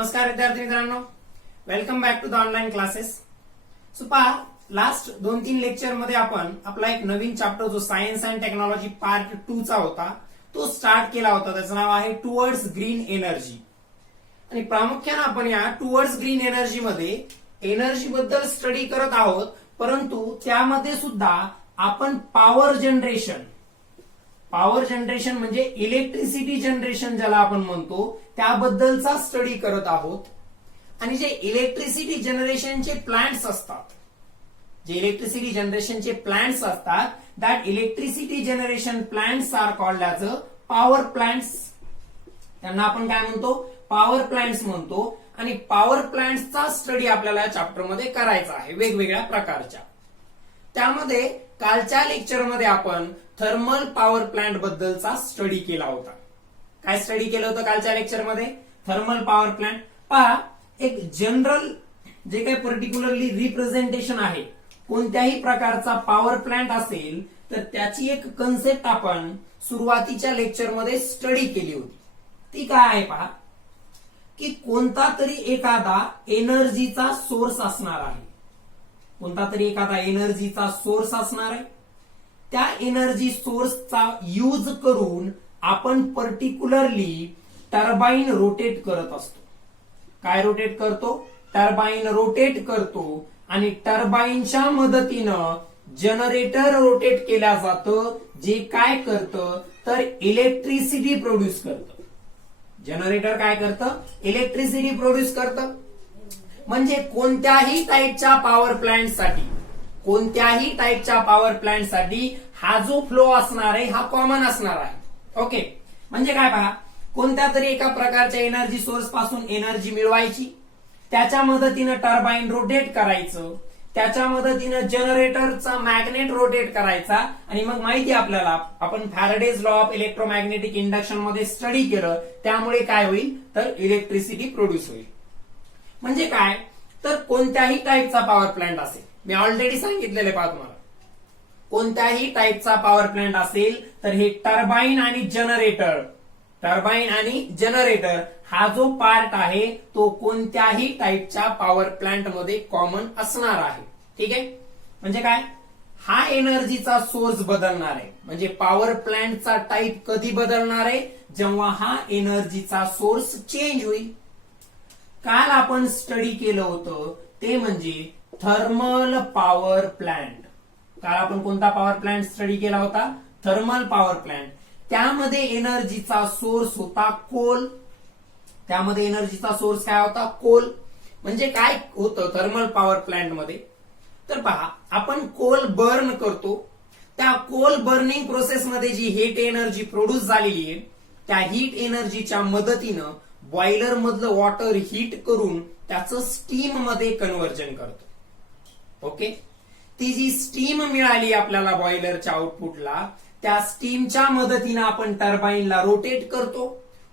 नमस्कार विद्यार्थी मित्रांनो, welcome back to the online classes. So पहा, लास्ट 2-3 लेक्चर मध्ये आपण आपला एक नवीन चॅप्टर जो सायन्स अँड टेक्नॉलॉजी पार्ट 2 चा होता तो स्टार्ट केला होता. त्याचं नाव आहे टुवर्ड्स ग्रीन एनर्जी. आणि प्रामुख्याने आपण या टुवर्ड्स ग्रीन एनर्जी मध्ये एनर्जी बद्दल स्टडी करत आहोत, परंतु त्यामध्ये सुद्धा आपण पॉवर जनरेशन म्हणजे इलेक्ट्रिसिटी जनरेशन ज्याला आपण म्हणतो त्याबद्दलचा स्टडी करत आहोत. आणि जे इलेक्ट्रिसिटी जनरेशनचे प्लांट्स असतात, that electricity generation plants are called as a power plants. त्यांना आपण काय म्हणतो? पॉवर प्लांट्स म्हणतो. आणि पॉवर प्लांट्सचा स्टडी आपल्याला या चॅप्टर मध्ये करायचा आहे वेगवेगळ्या प्रकारच्या. त्यामध्ये कालच्या लेक्चरमध्ये आपण थर्मल पॉवर प्लांट बद्दलचा स्टडी केला होता. काय स्टडी केलं होतं कालच्या लेक्चरमध्ये? Thermal power plant. पहा, एक जनरल जे काही पर्टिक्युलरली रिप्रेझेंटेशन आहे कोणत्याही प्रकारचा पॉवर प्लांट असेल तर त्याची एक कन्सेप्ट आपण सुरुवातीच्या लेक्चरमध्ये स्टडी केली होती. ती काय आहे? पहा की कोणता तरी एखादा एनर्जीचा सोर्स असणार आहे. त्या एनर्जी सोर्सचा यूज करून आपण पर्टिक्युलरली टर्बाईन रोटेट करत असतो. काय रोटेट करतो? टर्बाईन रोटेट करतो. आणि टर्बाईनच्या मदतीनं जनरेटर रोटेट केल्या जातं, जे काय करतं तर इलेक्ट्रिसिटी प्रोड्यूस करतं. जनरेटर काय करतं? इलेक्ट्रिसिटी प्रोड्यूस करतं. म्हणजे कोणत्याही टाईपच्या पॉवर प्लांटसाठी हा जो फ्लो असणार आहे हा कॉमन असणार आहे. ओके, म्हणजे काय? पहा, कोणत्या तरी एका प्रकारच्या एनर्जी सोर्स पासून एनर्जी मिळवायची, त्याच्या मदतीनं टर्बाईन रोटेट करायचं, त्याच्या मदतीनं जनरेटरचा मॅग्नेट रोटेट करायचा. आणि मग माहिती आपल्याला, आपण Faraday's law of electromagnetic induction मध्ये स्टडी केलं, त्यामुळे काय होईल तर इलेक्ट्रिसिटी प्रोड्यूस होईल. म्हणजे काय तर कोणत्याही टाईपचा पॉवर प्लांट असेल, मी ऑलरेडी सांगितलेले पहा तुम्हाला, कोणत्याही टाईपचा पॉवर प्लांट असेल तर हे टर्बाईन आणि जनरेटर हा जो पार्ट आहे तो कोणत्याही टाईपच्या पॉवर प्लांट मध्ये कॉमन असणार आहे. ठीक आहे, म्हणजे काय? हा एनर्जीचा सोर्स बदलणार आहे. म्हणजे पॉवर प्लांटचा टाईप कधी बदलणार आहे? जेव्हा हा एनर्जीचा सोर्स चेंज होईल. काल आपण स्टडी केलं होतं ते म्हणजे थर्मल पॉवर प्लांट. काल आपण कोणता पॉवर प्लांट स्टडी केला होता? Thermal power plant. त्यामध्ये एनर्जीचा सोर्स होता कोल. कोल. म्हणजे काय होतं थर्मल पॉवर प्लांट मध्ये? तर पहा, आपण कोल बर्न करतो. त्या कोल बर्निंग प्रोसेसमध्ये जी हीट एनर्जी प्रोड्यूस झालेली आहे त्या हीट एनर्जीच्या मदतीनं बॉयलर मधलं वॉटर हीट करून त्याचं स्टीम मध्ये कन्व्हर्जन करतो. ओके, ती जी स्टीम मिळाली आपल्याला बॉयलरच्या आउटपुटला, त्या स्टीमच्या मदतीनं आपण टर्बाईनला रोटेट करतो.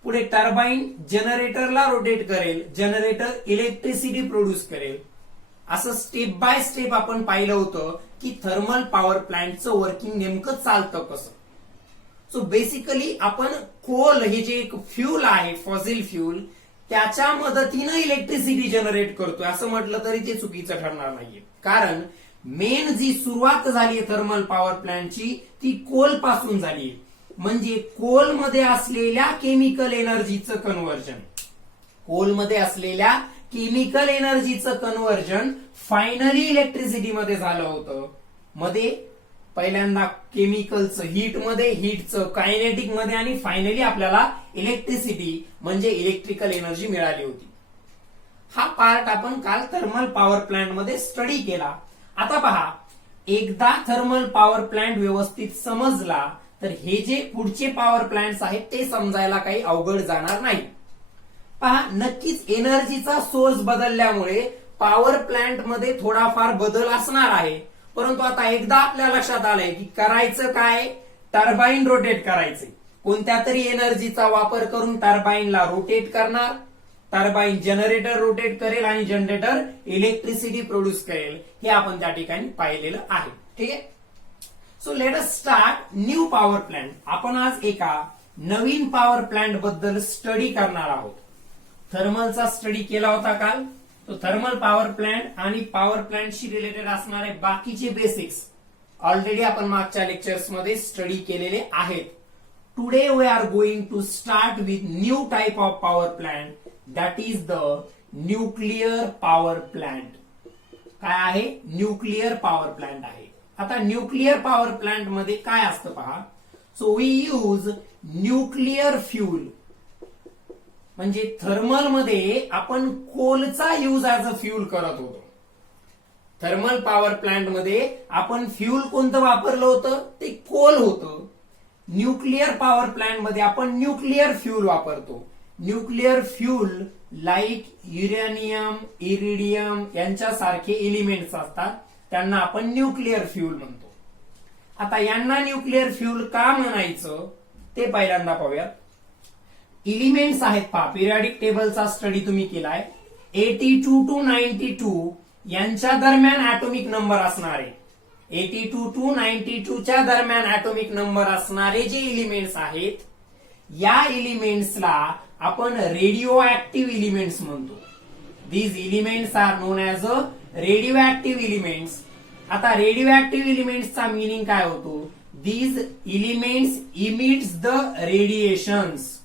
पुढे टर्बाईन जनरेटरला रोटेट करेल, जनरेटर इलेक्ट्रिसिटी प्रोड्यूस करेल. असं स्टेप बाय स्टेप आपण पाहिलं होतं की थर्मल पॉवर प्लांटचं वर्किंग नेमकं चालतं कसं. सो बेसिकली आपण कोल हे जे एक फ्यूल आहे, फॉसिल फ्यूल, त्याच्या मदतीनं इलेक्ट्रिसिटी जनरेट करतोय असं म्हटलं तरी ते चुकीचं ठरणार नाहीये. कारण मेन जी सुरुवात झाली थर्मल पॉवर प्लांटची ती कोल पासून झाली. म्हणजे कोलमध्ये असलेल्या केमिकल एनर्जीचं कन्व्हर्जन फायनली इलेक्ट्रिसिटी मध्ये झालं होतं. मध्ये पहिल्यांदा केमिकलचं हीटचं कायनेटिक मध्ये आणि फायनली आपल्याला इलेक्ट्रिसिटी म्हणजे इलेक्ट्रिकल एनर्जी मिळाली होती. हा पार्ट आपण काल थर्मल पॉवर प्लांट मध्ये स्टडी केला. आता पहा, एकदा थर्मल पॉवर प्लांट व्यवस्थित समजला तर हे जे पुढचे पॉवर प्लांट्स आहेत ते समजायला काही अवघड जाणार नाही. पहा, नक्कीच एनर्जीचा सोर्स बदलल्यामुळे पॉवर प्लांट मध्ये थोडाफार बदल असणार आहे. परंतु आता एकदा आपल्या लक्षात आलंय की करायचं काय? टर्बाईन रोटेट करायचे. कोणत्या तरी एनर्जीचा वापर करून टर्बाईनला रोटेट करणार, टर्बाईन जनरेटर रोटेट करेल आणि जनरेटर इलेक्ट्रिसिटी प्रोड्यूस करेल. हे आपण त्या ठिकाणी पाहिलेलं आहे. ठीक आहे. So let us start new power plant. आपण आज एका नवीन पॉवर प्लांट बद्दल स्टडी करणार आहोत. थर्मलचा स्टडी केला होता काल. तो थर्मल पॉवर प्लांट आणि पॉवर प्लांटशी रिलेटेड असणारे बाकीचे बेसिक्स ऑलरेडी आपण मागच्या लेक्चर्स मध्ये स्टडी केलेले आहेत. Today we are going to start with new type of power plant, that is the nuclear power plant. काय आहे? न्यूक्लिअर पॉवर प्लांट आहे. आता न्यूक्लिअर पॉवर प्लांट मध्ये काय असतं पहा. So we use nuclear fuel. म्हणजे थर्मल मध्ये आपण कोलचा यूज ऍज अ फ्यूल करत होतो. थर्मल पॉवर प्लांट मध्ये आपण फ्यूल कोणतं वापरलं होतं? ते कोल होतं. न्यूक्लिअर पॉवर प्लांट मध्ये आपण न्यूक्लिअर फ्यूल वापरतो. Nuclear fuel like uranium, iridium यांच्यासारखे एलिमेंट्स असतात, त्यांना आपण न्यूक्लिअर फ्यूल म्हणतो. आता यांना न्यूक्लिअर फ्यूल का म्हणायचं ते पहिल्यांदा पाहूयात. एलिमेंट्स आहेत पहा, पिरियडिक टेबलचा स्टडी तुम्ही केलाय. 82 to 92 यांच्या दरम्यान ऍटॉमिक नंबर असणारे, 82 to 92 च्या दरम्यान ऍटॉमिक नंबर असणारे जे एलिमेंट्स आहेत, या एलिमेंट्सला आपण रेडिओ ऍक्टिव्ह एलिमेंट्स म्हणतो. These elements are known as a radioactive elements. आता रेडिओ ऍक्टिव्ह एलिमेंट्सचा मिनिंग काय होतो? These elements emits the radiations.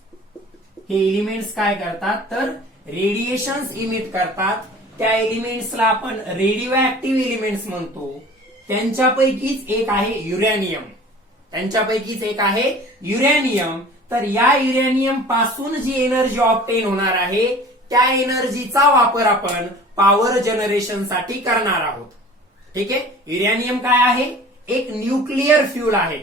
हे एलिमेंट्स काय करतात तर रेडिएशन्स इमिट करतात. त्या एलिमेंट्सला आपण रेडिओ ऍक्टिव्ह एलिमेंट्स म्हणतो. त्यांच्यापैकीच एक आहे युरेनियम. तर या युरेनियम पासून जी एनर्जी ऑब्टेन होणार आहे, त्या एनर्जीचा वापर आपण पॉवर जनरेशन साठी करणार आहोत. ठीक आहे. युरेनियम काय आहे? एक न्यूक्लिअर फ्यूल आहे.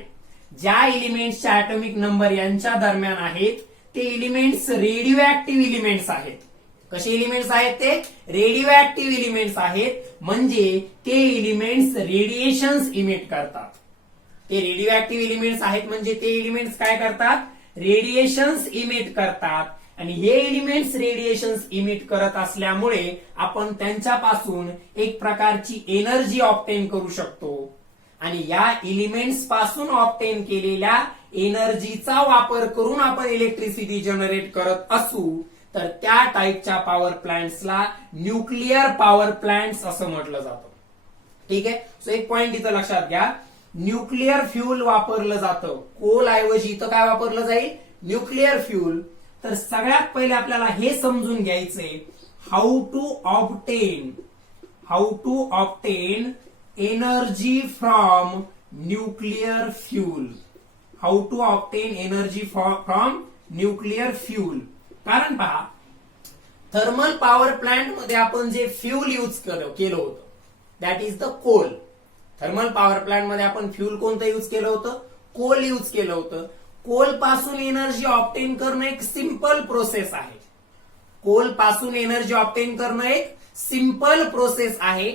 ज्या एलिमेंट्सच्या ऍटॉमिक नंबर यांच्या दरम्यान आहेत ते एलिमेंट्स रेडिओ ऍक्टिव्ह एलिमेंट्स आहेत. कसे एलिमेंट्स आहेत ते? रेडिओ ऍक्टिव्ह एलिमेंट्स आहेत. म्हणजे ते एलिमेंट्स रेडिएशन्स इमिट करतात. ते रेडिओ ऍक्टिव्ह एलिमेंट्स आहेत म्हणजे ते एलिमेंट्स काय करतात? रेडिएशन्स इमिट करतात. आणि हे एलिमेंट्स रेडिएशन्स इमिट करत असल्यामुळे आपण त्यांच्यापासून एक प्रकारची एनर्जी ऑब्टेन करू शकतो. आणि या एलिमेंट्स पासून ऑब्टेन केलेल्या एनर्जीचा वापर करून आपण इलेक्ट्रिसिटी जनरेट करत असू तर त्या टाईपच्या पॉवर प्लांट्सला न्यूक्लिअर पॉवर प्लांट्स असं म्हटलं जातं. ठीक आहे. सो एक पॉइंट इथं लक्षात घ्या. न्यूक्लिअर फ्यूल वापरलं जातं. कोल ऐवजी इथं काय वापरलं जाईल? Nuclear fuel. तर सगळ्यात पहिले आपल्याला हे समजून घ्यायचंय how to obtain energy from nuclear fuel. How to obtain energy from nuclear fuel. कारण पहा, थर्मल पॉवर प्लांट मध्ये आपण जे फ्यूल यूज केलं होतं that is the coal. Thermal power plant मध्ये आपण फ्यूल कोणतं यूज केलं होतं? कोल यूज केलं होतं. कोल पासून एनर्जी ऑब्टेन करणं एक सिंपल प्रोसेस आहे. कोल पासून एनर्जी ऑब्टेन करणं एक सिंपल प्रोसेस आहे.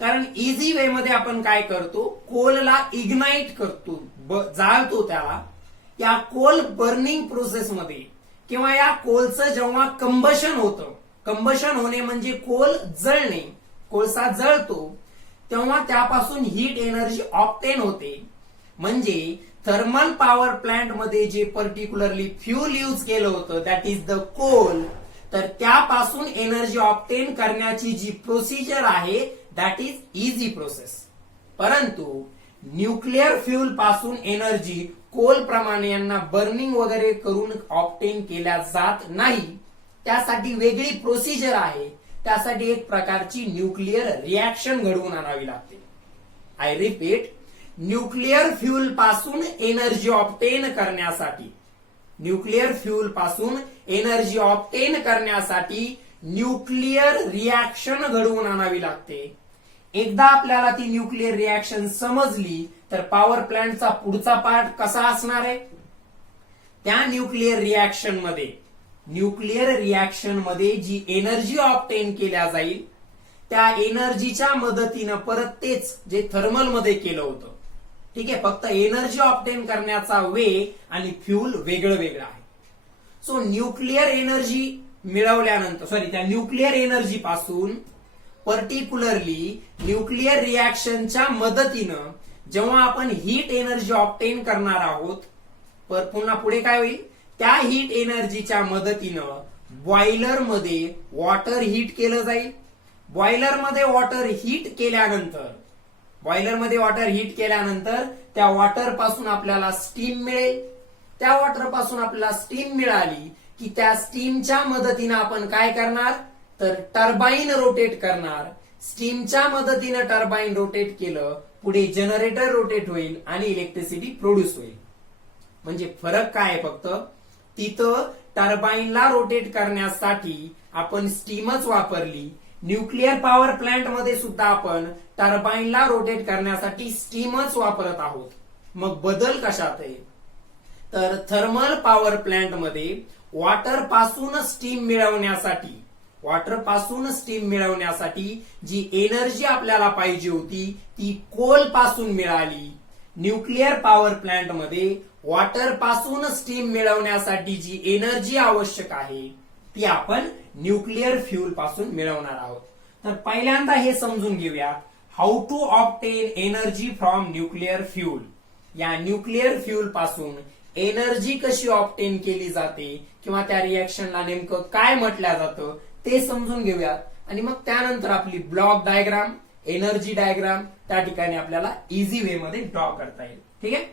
कारण इझी वे मध्ये आपण काय करतो? कोलला इग्नाइट करतो, जाळतो त्याला. या कोल बर्निंग प्रोसेस मध्ये किंवा या कोलचं जेव्हा कंबशन होतं, कंबशन होणे म्हणजे कोल जळणे, कोळसा जळतो, तेव्हा त्यापासून हीट एनर्जी ऑब्टेन होते. म्हणजे थर्मल पॉवर प्लांट मध्ये जे पर्टिक्युलरली फ्यूल यूज केलं होतं दॅट इज द कोल, तर त्यापासून एनर्जी ऑब्टेन करण्याची जी प्रोसिजर आहे दॅट इज इझी प्रोसेस. परंतु न्यूक्लिअर फ्यूल पासून एनर्जी कोल प्रमाणे यांना बर्निंग वगैरे करून ऑब्टेन केल्या जात नाही. त्यासाठी वेगळी प्रोसिजर आहे. त्यासाठी एक प्रकारची न्यूक्लिअर रिॲक्शन घडवून आणावी लागते. आय रिपीट, न्यूक्लिअर फ्यूल पासून एनर्जी ऑब्टेन करण्यासाठी न्यूक्लिअर रिॲक्शन घडवून आणावी लागते. एकदा आपल्याला ती न्यूक्लिअर रिॲक्शन समजली तर पॉवर प्लांटचा पुढचा पार्ट कसा असणार आहे? त्या न्यूक्लिअर रिॲक्शन मध्ये जी एनर्जी ऑब्टेन केल्या जाईल त्या एनर्जीच्या मदतीनं परत तेच जे थर्मल मध्ये केलं होतं. ठीक आहे. फक्त एनर्जी ऑब्टेन करण्याचा वे आणि फ्यूल वेगळं आहे. सो न्यूक्लिअर एनर्जी मिळवल्यानंतर त्या न्यूक्लिअर एनर्जी पासून पर्टिक्युलरली न्यूक्लिअर रिॲक्शनच्या मदतीनं जेव्हा आपण हीट एनर्जी ऑब्टेन करणार आहोत, पुन्हा पुढे काय होईल? त्या हीट एनर्जीच्या मदतीनं बॉयलर मध्ये वॉटर हीट केलं जाईल. बॉयलर मध्ये वॉटर हीट केल्यानंतर त्या वॉटर पासून आपल्याला स्टीम मिळेल. त्या वॉटर पासून आपल्याला स्टीम मिळाली की त्या स्टीमच्या मदतीने आपण काय करणार तर टर्बाईन रोटेट करणार. स्टीमच्या मदतीने टर्बाईन रोटेट केलं, पुढे जनरेटर रोटेट होईल आणि इलेक्ट्रिसिटी प्रोड्यूस होईल. म्हणजे फरक काय आहे फक्त, तिथं टर्बाईनला रोटेट करण्यासाठी आपण स्टीमच वापरली. न्यूक्लिअर पॉवर प्लांट मध्ये सुद्धा आपण टर्बाईनला रोटेट करण्यासाठी स्टीमच वापरत आहोत. मग बदल कशात आहे तर थर्मल पॉवर प्लांट मध्ये वॉटर पासून स्टीम मिळवण्यासाठी जी एनर्जी आपल्याला पाहिजे होती ती कोल पासून मिळाली. न्यूक्लिअर पॉवर प्लांट मध्ये वॉटर पासून स्टीम मिळवण्यासाठी जी एनर्जी आवश्यक आहे ती आपण न्यूक्लिअर फ्यूल पासून मिळवणार आहोत. तर पहिल्यांदा हे समजून घेऊया, how to obtain energy from nuclear fuel. या न्यूक्लिअर फ्यूल पासून एनर्जी कशी ऑब्टेन केली जाते किंवा त्या रिएक्शनला नेमकं काय म्हटलं जातं ते समजून घेऊया. आणि मग त्यानंतर आपली ब्लॉक डायग्राम, एनर्जी डायग्राम त्या ठिकाणी आपल्याला इझी वे मध्ये ड्रॉ करता येईल. ठीक आहे.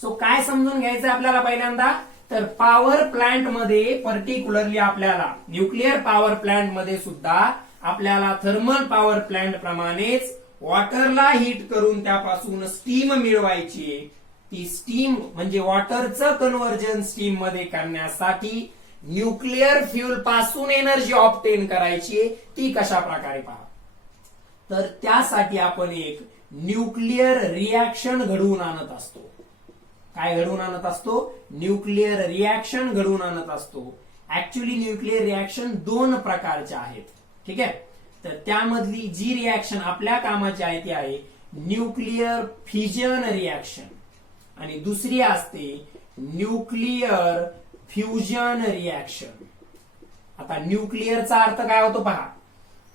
सो काय समजून घ्यायचं आपल्याला पहिल्यांदा तर पॉवर प्लांट मध्ये पर्टिक्युलरली आपल्याला न्यूक्लिअर पॉवर प्लांट मध्ये सुद्धा आपल्याला थर्मल पॉवर प्लांट प्रमाणेच वॉटरला हीट करून त्यापासून स्टीम मिळवायची. ती स्टीम म्हणजे वॉटरचं कन्व्हर्जन स्टीम मध्ये करण्यासाठी न्यूक्लिअर फ्यूल पासून एनर्जी ऑब्टेन करायची. ती कशा प्रकारे पहा तर त्यासाठी आपण एक न्यूक्लिअर रिएक्शन घडवून आणत असतो. काय घडवून आणत असतो? न्यूक्लिअर रिएक्शन घडवून आणत असतो. ऍक्च्युली न्यूक्लिअर रिएक्शन दोन प्रकारच्या आहेत. ठीक आहे. तर त्यामधली जी रिएक्शन आपल्या कामाची आहे ती आहे न्यूक्लिअर फिजन रिएक्शन आणि दुसरी असते न्यूक्लिअर फ्युजन रिएक्शन. आता न्यूक्लिअरचा अर्थ काय होतो पहा,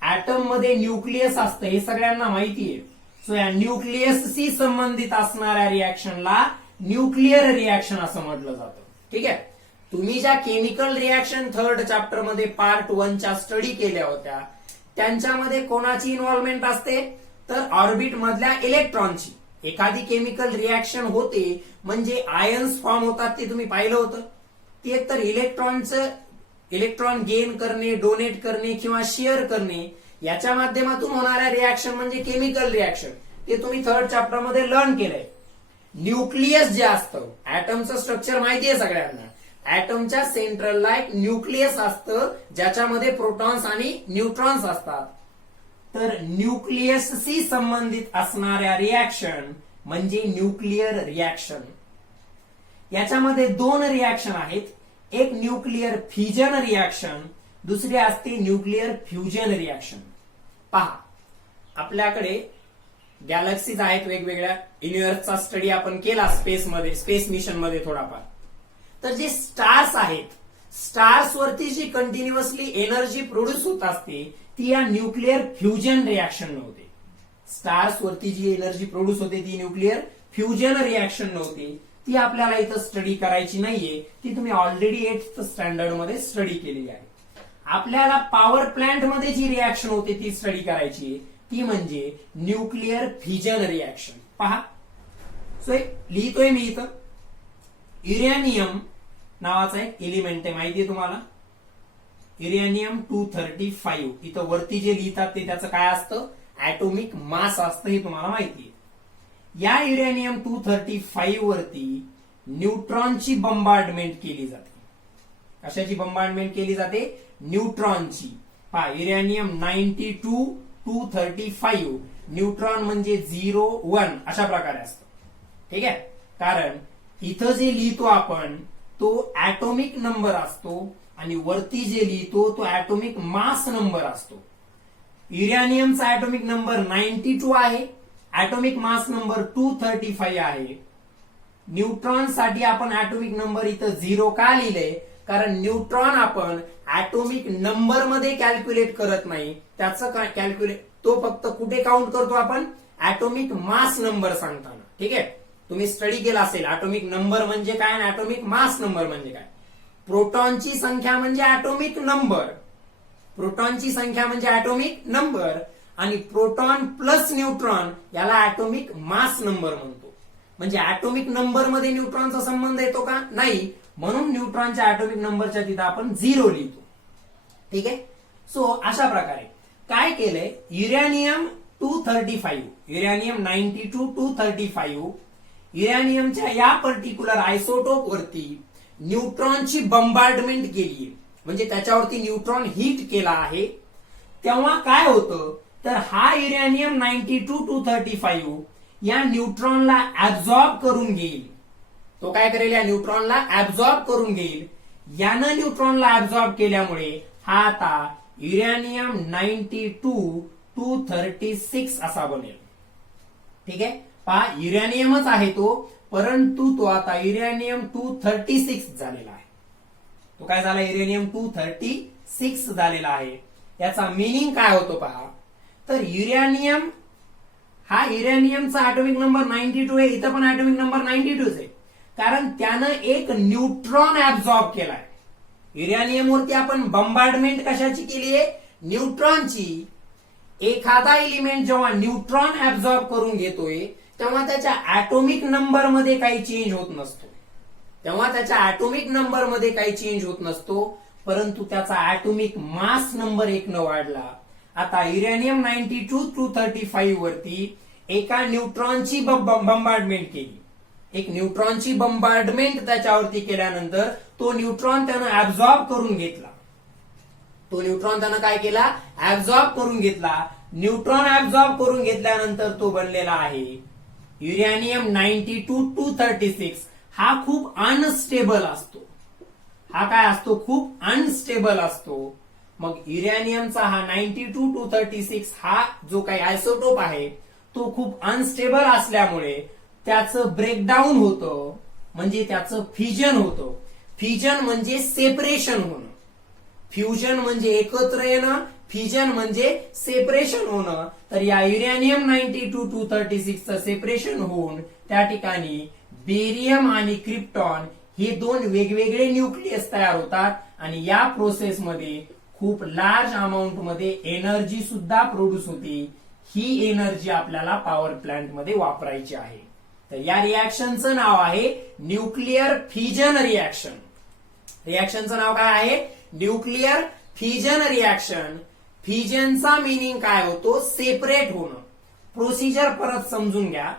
ऍटम मध्ये न्यूक्लियस असतं हे सगळ्यांना माहिती आहे. सो या न्यूक्लियसशी संबंधित असणाऱ्या रिएक्शनला न्यूक्लिअर रिएक्शन असं म्हटलं जातं. ठीक आहे. तुम्ही ज्या केमिकल रिएक्शन 3rd चॅप्टर मध्ये पार्ट 1 च्या स्टडी केल्या होत्या त्यांच्यामध्ये कोणाची इन्व्हॉल्वमेंट असते तर ऑर्बिट मधल्या इलेक्ट्रॉनची. एखादी केमिकल रिएक्शन होते म्हणजे आयन्स फॉर्म होतात ते तुम्ही पाहिलं होतं. ती एकतर इलेक्ट्रॉन गेन करणे, डोनेट करणे किंवा शेअर करणे याच्या माध्यमातून होणाऱ्या रिएक्शन म्हणजे केमिकल रिएक्शन. ते तुम्ही 3rd चॅप्टर मध्ये लर्न केलंय. न्यूक्लियस जे असतं, ऍटमचं स्ट्रक्चर माहिती आहे सगळ्यांना. ऍटमच्या सेंट्रलला एक न्यूक्लियस असतं ज्याच्यामध्ये प्रोटॉन्स आणि न्यूट्रॉन्स असतात. तर न्यूक्लियसशी संबंधित असणाऱ्या रिएक्शन म्हणजे न्यूक्लिअर रिएक्शन. याच्यामध्ये दोन रिएक्शन आहेत, एक न्यूक्लिअर फिजन रिएक्शन, दुसरी असते न्यूक्लिअर फ्युजन रिएक्शन. पहा, आपल्याकडे गॅलेक्सीज आहेत वेगवेगळ्या. युनिव्हर्सचा स्टडी आपण केला स्पेस मिशन मध्ये थोडाफार. तर जे स्टार्स आहेत, स्टार्स वरती जी कंटिन्युअसली एनर्जी प्रोड्यूस होत असते ती या न्यूक्लिअर फ्युजन रिएक्शन नव्हते. स्टार्स वरती जी एनर्जी प्रोड्यूस होते ती न्यूक्लिअर फ्युजन रिएक्शन नव्हती. ती आपल्याला इथं स्टडी करायची नाहीये. ती तुम्ही ऑलरेडी 8th स्टँडर्ड मध्ये स्टडी केलेली आहे. आपल्याला पॉवर प्लांट मध्ये जी रिएक्शन होते ती स्टडी करायची, ती म्हणजे न्यूक्लिअर फिजन रिएक्शन. पहा, सो लिहितोय मी इथं युरेनियम नावाचा एक एलिमेंट आहे, माहितीये तुम्हाला. युरेनियम 235. इथं वरती जे लिहितात ते त्याचं काय असतं, ऍटॉमिक मास असतं, हे तुम्हाला माहितीये. या युरेनियम 235 वरती न्यूट्रॉनची बंबार्डमेंट केली जाते. कशाची बंबार्डमेंट केली जाते? न्यूट्रॉनची. पहा, युरेनियम 92 235 न्यूट्रॉन म्हणजे 0 1 अशा प्रकारे असतं. ठीक आहे. कारण इथं जे लिहितो आपण तो ऍटॉमिक नंबर असतो आणि वरती जे लिहितो तो ऍटॉमिक मास नंबर असतो. युरेनियमचा ऍटॉमिक नंबर 92 आहे, ऍटॉमिक मास नंबर 235 आहे. न्यूट्रॉन साठी आपण ऍटॉमिक नंबर इथं 0 का लिहिलंय? कारण न्यूट्रॉन आपण ऍटॉमिक नंबर मध्ये कॅल्क्युलेट करत नाही. त्याचं तो फक्त कुठे काउंट करतो आपण? ऍटॉमिक मास नंबर सांगताना. ठीक आहे. तुम्ही स्टडी केला असेल ऍटॉमिक नंबर म्हणजे काय आणि ऍटॉमिक मास नंबर म्हणजे काय. प्रोटॉनची संख्या म्हणजे ऍटॉमिक नंबर, प्रोटॉनची संख्या म्हणजे ऍटॉमिक नंबर, आणि प्रोटॉन प्लस न्यूट्रॉन याला ऍटॉमिक मास नंबर म्हणतो. म्हणजे ऍटॉमिक नंबर मध्ये न्यूट्रॉनचा संबंध येतो का? नाही. म्हणून न्यूट्रॉनच्या ऍटॉमिक नंबरच्या तिथं आपण 0 लिहितो. ठीक आहे. सो अशा प्रकारे काय केलंय, युरॅनियम 235, युरॅनियम 92 235, युरॅनियमच्या या पर्टिक्युलर आयसोटोप वरती न्यूट्रॉनची बंबार्डमेंट केली, म्हणजे त्याच्यावरती न्यूट्रॉन हिट केला आहे. तेव्हा काय होतं, तर हा युरॅनियम 92 235 या न्यूट्रॉनला ऍब्झॉर्ब करून घेईल. तो काय करेल, या न्यूट्रॉनला ऍब्झॉर्ब करून घेईल. यानं न्यूट्रॉनला ऍब्झॉर्ब केल्यामुळे हा आता युरॅनियम 92 236 असा बनेल. ठीक आहे. पहा, युरॅनियमच आहे तो, परंतु तो आता युरॅनियम 236 झालेला आहे. तो काय झाला, युरॅनियम 236 झालेला आहे. याचा मिनिंग काय होतो पहा, तर युरॅनियम हा युरॅनियमचा ऍटॉमिक नंबर 92 आहे, इथं पण ऍटॉमिक नंबर 92 आहे, कारण त्यानं एक न्यूट्रॉन ऍब्झॉर्ब केलाय. युरॅनियम वरती आपण बंबार्डमेंट कशाची केली आहे, न्यूट्रॉनची. एखादा एलिमेंट जेव्हा न्यूट्रॉन ऍब्झॉर्ब करून घेतोय तेव्हा त्याच्या ऍटॉमिक नंबर मध्ये काही चेंज होत नसतो, तेव्हा त्याच्या ऍटॉमिक नंबर मध्ये काही चेंज होत नसतो, परंतु त्याचा ऍटॉमिक मास नंबर 1 न वाढला. आता युरॅनियम 92 235 वरती एका न्यूट्रॉनची बंबार्डमेंट केली, एक न्यूट्रॉनची बंबार्डमेंट त्याच्यावरती केल्यानंतर तो न्यूट्रॉन त्यानं ऍब्झॉर्ब करून घेतला. तो न्यूट्रॉन त्यानं काय केला, ऍब्झॉर्ब करून घेतला. न्यूट्रॉन ऍब्झॉर्ब करून घेतल्यानंतर तो बनलेला आहे युरॅनियम 92 236. हा खूप अनस्टेबल असतो, हा काय असतो, खूप अनस्टेबल असतो. मग युरॅनियमचा हा 92 236 हा जो काही आयसोटोप आहे तो खूप अनस्टेबल असल्यामुळे त्याचं ब्रेकडाऊन होतं, म्हणजे त्याचं फ्युजन होतं. फ्युजन म्हणजे सेपरेशन होणं, फ्युजन म्हणजे एकत्र येणं, फ्युजन म्हणजे सेपरेशन होणं. तर या युरॅनियम 92 236 चं सेपरेशन होऊन त्या ठिकाणी बेरियम आणि क्रिप्टॉन हे 2 वेगवेगळे न्यूक्लियस तयार होतात, आणि या प्रोसेसमध्ये खूप लार्ज अमाऊंट मध्ये एनर्जी सुद्धा प्रोड्यूस होते. ही एनर्जी आपल्याला पॉवर प्लांट मध्ये वापरायची आहे. तर या रिॲक्शनचं नाव आहे न्यूक्लिअर फ्युजन रिॲक्शन. रिॲक्शनचं नाव काय आहे, न्यूक्लिअर फ्युजन रिॲक्शन. फ्युजनचा मिनिंग काय होतो, सेपरेट होणं. प्रोसिजर परत समजून घ्या.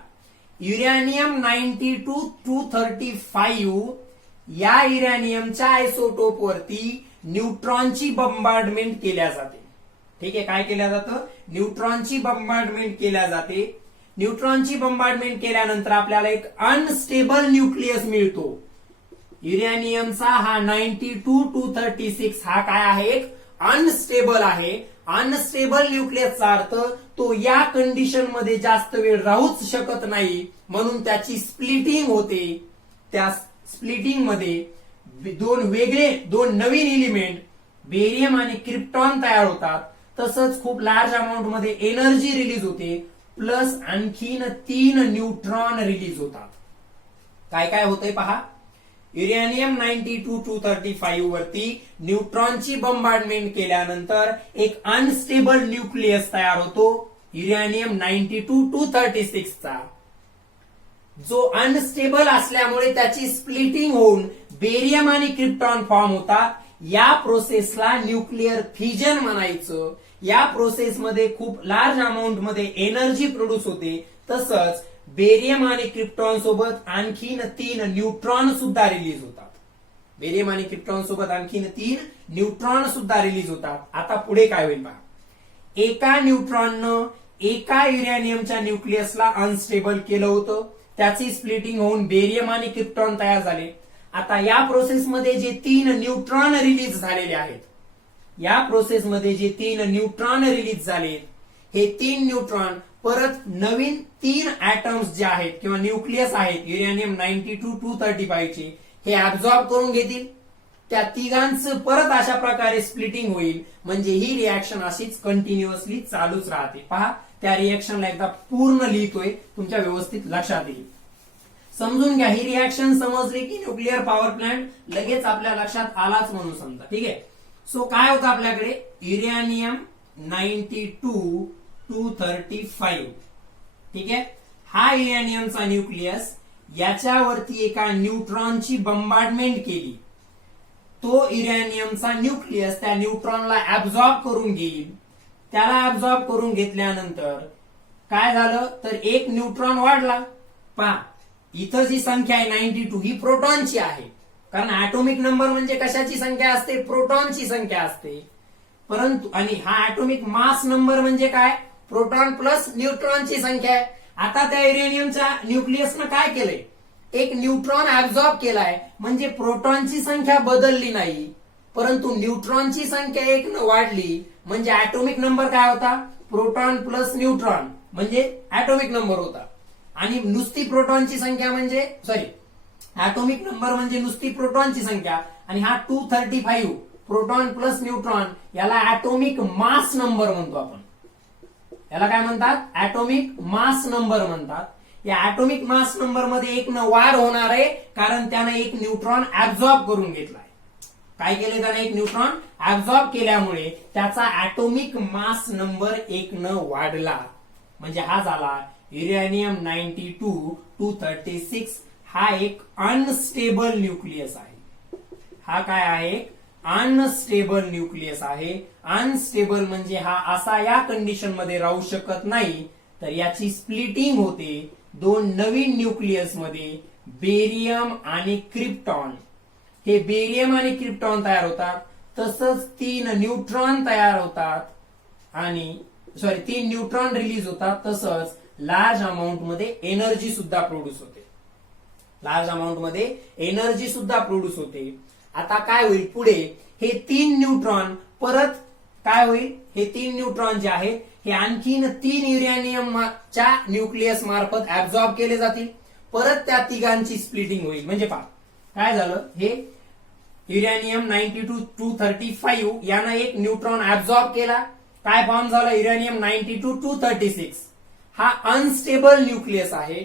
युरॅनियम 92 235 या युरॅनियमच्या आयसोटोप वरती न्यूट्रॉनची बंबार्डमेंट केल्या जाते. ठीक आहे. काय केल्या जातं, न्यूट्रॉनची बंबार्डमेंट केल्या जाते. न्यूट्रॉनची बंबार्डमेंट केल्यानंतर आपल्याला एक अनस्टेबल न्यूक्लियस मिळतो. युरॅनियमचा हा 92 236 हा काय आहे, एक अनस्टेबल आहे. अनस्टेबल न्यूक्लियसचा अर्थ तो या कंडिशन मध्ये जास्त वेळ राहूच शकत नाही, म्हणून त्याची स्प्लिटिंग होते. त्या स्प्लिटिंग मध्ये 2 नवीन एलिमेंट बेरियम आणि क्रिप्टॉन तयार होतात. तसंच खूप लार्ज अमाऊंट मध्ये एनर्जी रिलीज होते, प्लस आणखीन 3 न्यूट्रॉन रिलीज होतात. काय काय होतंय पहा. युरॅनियम 92 235 वरती न्यूट्रॉनची बंबार्डमेंट केल्यानंतर एक अनस्टेबल न्यूक्लियस तयार होतो युरॅनियम 92 236 चा, जो अनस्टेबल असल्यामुळे त्याची स्प्लिटिंग होऊन बेरियम आणि क्रिप्टॉन फॉर्म होतात. या प्रोसेसला न्यूक्लिअर फ्युजन म्हणायचं. या प्रोसेसमध्ये खूप लार्ज अमाऊंट मध्ये एनर्जी प्रोड्यूस होते. तसंच बेरियम आणि क्रिप्टॉन सोबत आणखीन 3 न्यूट्रॉन सुद्धा रिलीज होतात. बेरियम आणि क्रिप्टॉन सोबत आणखीन 3 न्यूट्रॉन सुद्धा रिलीज होतात. आता पुढे काय होईल पहा. एका न्यूट्रॉननं एका युरॅनियमच्या न्यूक्लियसला अनस्टेबल केलं होतं, त्याची स्प्लिटिंग होऊन बेरियम आणि क्रिप्टॉन तयार झाले. आता या प्रोसेसमध्ये जे 3 न्यूट्रॉन रिलीज झालेले आहेत, या प्रोसेसमध्ये जे 3 न्यूट्रॉन रिलीज झालेत, हे 3 न्यूट्रॉन परत नवीन 3 ऍटम्स जे आहेत किंवा न्यूक्लियस आहेत युरॅनियम 92 235 चे, हे ऍब्झॉर्ब करून घेतील. त्या तिघांचं परत अशा प्रकारे स्प्लिटिंग होईल. म्हणजे ही रिॲक्शन अशीच कंटिन्युअसली चालूच राहते. पहा, त्या रिॲक्शनला एकदा पूर्ण लिहितोय, तुमच्या व्यवस्थित लक्षात येईल. समजून घ्या, ही रिॲक्शन समजली की न्यूक्लिअर पॉवर प्लांट लगेच आपल्या लक्षात आलाच म्हणून समजा. ठीक आहे. सो काय होतं आपल्याकडे, युरेनियम 92-235. ठीक आहे. हा युरेनियमचा न्यूक्लियस, याच्यावरती एका न्यूट्रॉनची बंबार्डमेंट केली, तो युरेनियमचा न्यूक्लियस त्या न्यूट्रॉनला ऍब्झॉर्ब करून घेईल. त्याला ऍब्झॉर्ब करून घेतल्यानंतर काय झालं तर एक न्यूट्रॉन वाढला. पहा इथं जी संख्या आहे 92 ही प्रोटॉनची आहे, कारण ऍटॉमिक नंबर म्हणजे कशाची संख्या असते, प्रोटॉनची संख्या असते. परंतु आणि हा ऍटॉमिक मास नंबर म्हणजे काय, प्रोटॉन प्लस न्यूट्रॉनची संख्या आहे. आता त्या युरेनियमच्या न्यूक्लियसनं काय केलंय, एक न्यूट्रॉन ऍब्झॉर्ब केलाय, म्हणजे प्रोटॉनची संख्या बदलली नाही, परंतु न्यूट्रॉनची संख्या एक वाढली, म्हणजे ऍटॉमिक नंबर काय होता, प्रोटॉन प्लस न्यूट्रॉन म्हणजे ऍटॉमिक नंबर होता. आणि नुसती प्रोटॉनची संख्या म्हणजे ऍटॉमिक नंबर म्हणजे नुसती प्रोटॉनची संख्या, आणि हा 235 प्रोटॉन प्लस न्यूट्रॉन याला ऍटॉमिक मास नंबर म्हणतो आपण. याला काय म्हणतात, ऍटॉमिक मास नंबर म्हणतात. या ऍटॉमिक मास नंबर मध्ये एक न वाढ होणार आहे, कारण त्याने एक न्यूट्रॉन ऍब्झॉर्ब करून घेतलाय. काय केलं त्याने, एक न्यूट्रॉन ऍब्झॉर्ब केल्यामुळे त्याचा ऍटॉमिक मास नंबर एक न वाढला. म्हणजे हा झाला युरेनियम 92-236. हा एक अनस्टेबल न्यूक्लियस आहे. हा काय आहे, अनस्टेबल न्यूक्लियस आहे. अनस्टेबल म्हणजे हा असा या कंडिशन मध्ये राहू शकत नाही, तर याची स्प्लिटिंग होते दोन नवीन न्यूक्लियस मध्ये, बेरियम आणि क्रिप्टॉन. हे बेरियम आणि क्रिप्टॉन तयार होतात, तसंच 3 न्यूट्रॉन तयार होतात, आणि 3 न्यूट्रॉन रिलीज होतात, तसंच लार्ज अमाऊंट मध्ये एनर्जी सुद्धा प्रोड्यूस होते. लार्ज अमाऊंट मध्ये एनर्जी सुद्धा प्रोड्यूस होते. आता काय होईल पुढे, हे 3 न्यूट्रॉन परत काय होईल, हे 3 न्यूट्रॉन जे आहेत हे आणखीन 3 युरेनियमच्या न्यूक्लियस मार्फत ऍब्झॉर्ब केले जातील. परत त्या तिघांची स्प्लिटिंग होईल. म्हणजे पहा काय झालं, हे युरेनियम 92-235 यानं एक न्यूट्रॉन ऍब्झॉर्ब केला. काय फॉर्म झाला, युरेनियम 92-236. हा अनस्टेबल न्यूक्लियस आहे,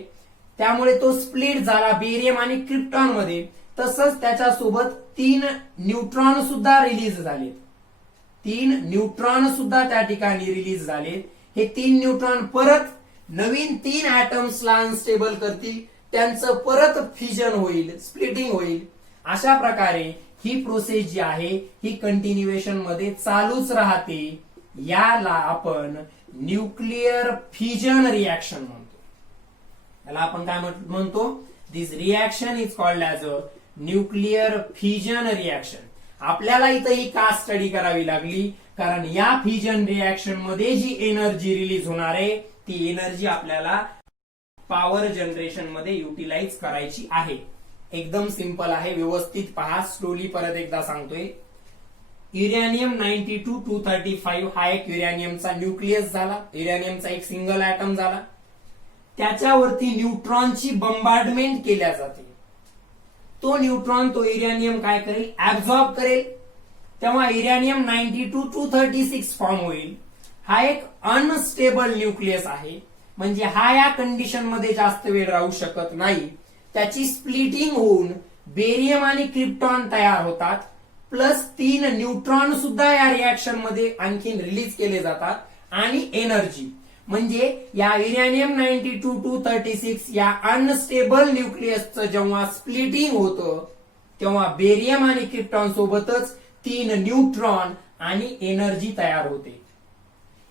त्यामुळे तो स्प्लिट झाला बेरियम आणि क्रिप्टॉन मध्ये. तसंच त्याच्यासोबत 3 न्यूट्रॉन सुद्धा रिलीज झालेत. 3 न्यूट्रॉन सुद्धा त्या ठिकाणी रिलीज झालेत. हे 3 न्यूट्रॉन परत नवीन 3 ऍटम्सला अनस्टेबल करतील, त्यांचं परत फ्युजन होईल, स्प्लिटिंग होईल. अशा प्रकारे ही प्रोसेस जी आहे ही कंटिन्युएशन मध्ये चालूच राहते. याला आपण न्यूक्लिअर फ्युजन रिॲक्शन म्हणतो. याला आपण काय म्हणतो, this reaction is called as a nuclear fusion reaction. आपल्याला इथं ही का स्टडी करावी लागली, कारण या फ्युजन रिॲक्शन मध्ये जी एनर्जी रिलीज होणार आहे ती एनर्जी आपल्याला पॉवर जनरेशन मध्ये युटिलाइज करायची आहे. एकदम सिंपल आहे, व्यवस्थित पहा. स्लोली परत एकदा सांगतोय. युरेनियम 92-235 हा एक युरेनियमचा न्यूक्लियस झाला, युरेनियमचा एक सिंगल ऍटम झाला. त्याच्यावरती न्यूट्रॉनची बंबार्डमेंट केल्या जाते. तो न्यूट्रॉन तो युरेनियम काय करेल, ऍब्झॉर्ब करेल. तेव्हा युरेनियम 92-236 फॉर्म होईल. हा एक अनस्टेबल न्यूक्लियस आहे, म्हणजे हा या कंडिशन मध्ये जास्त वेळ राहू शकत नाही. त्याची स्प्लिटिंग होऊन बेरियम आणि क्रिप्टॉन तयार होतात, प्लस 3 न्यूट्रॉन सुद्धा या रिॲक्शन मध्ये आणखीन रिलीज केले जातात, आणि एनर्जी म्हणजे या युरेनियम 92-236 या अनस्टेबल न्यूक्लियसचं जेव्हा स्प्लिटिंग होतं तेव्हा बेरियम आणि क्रिप्टॉन सोबतच 3 न्यूट्रॉन आणि एनर्जी तयार होते.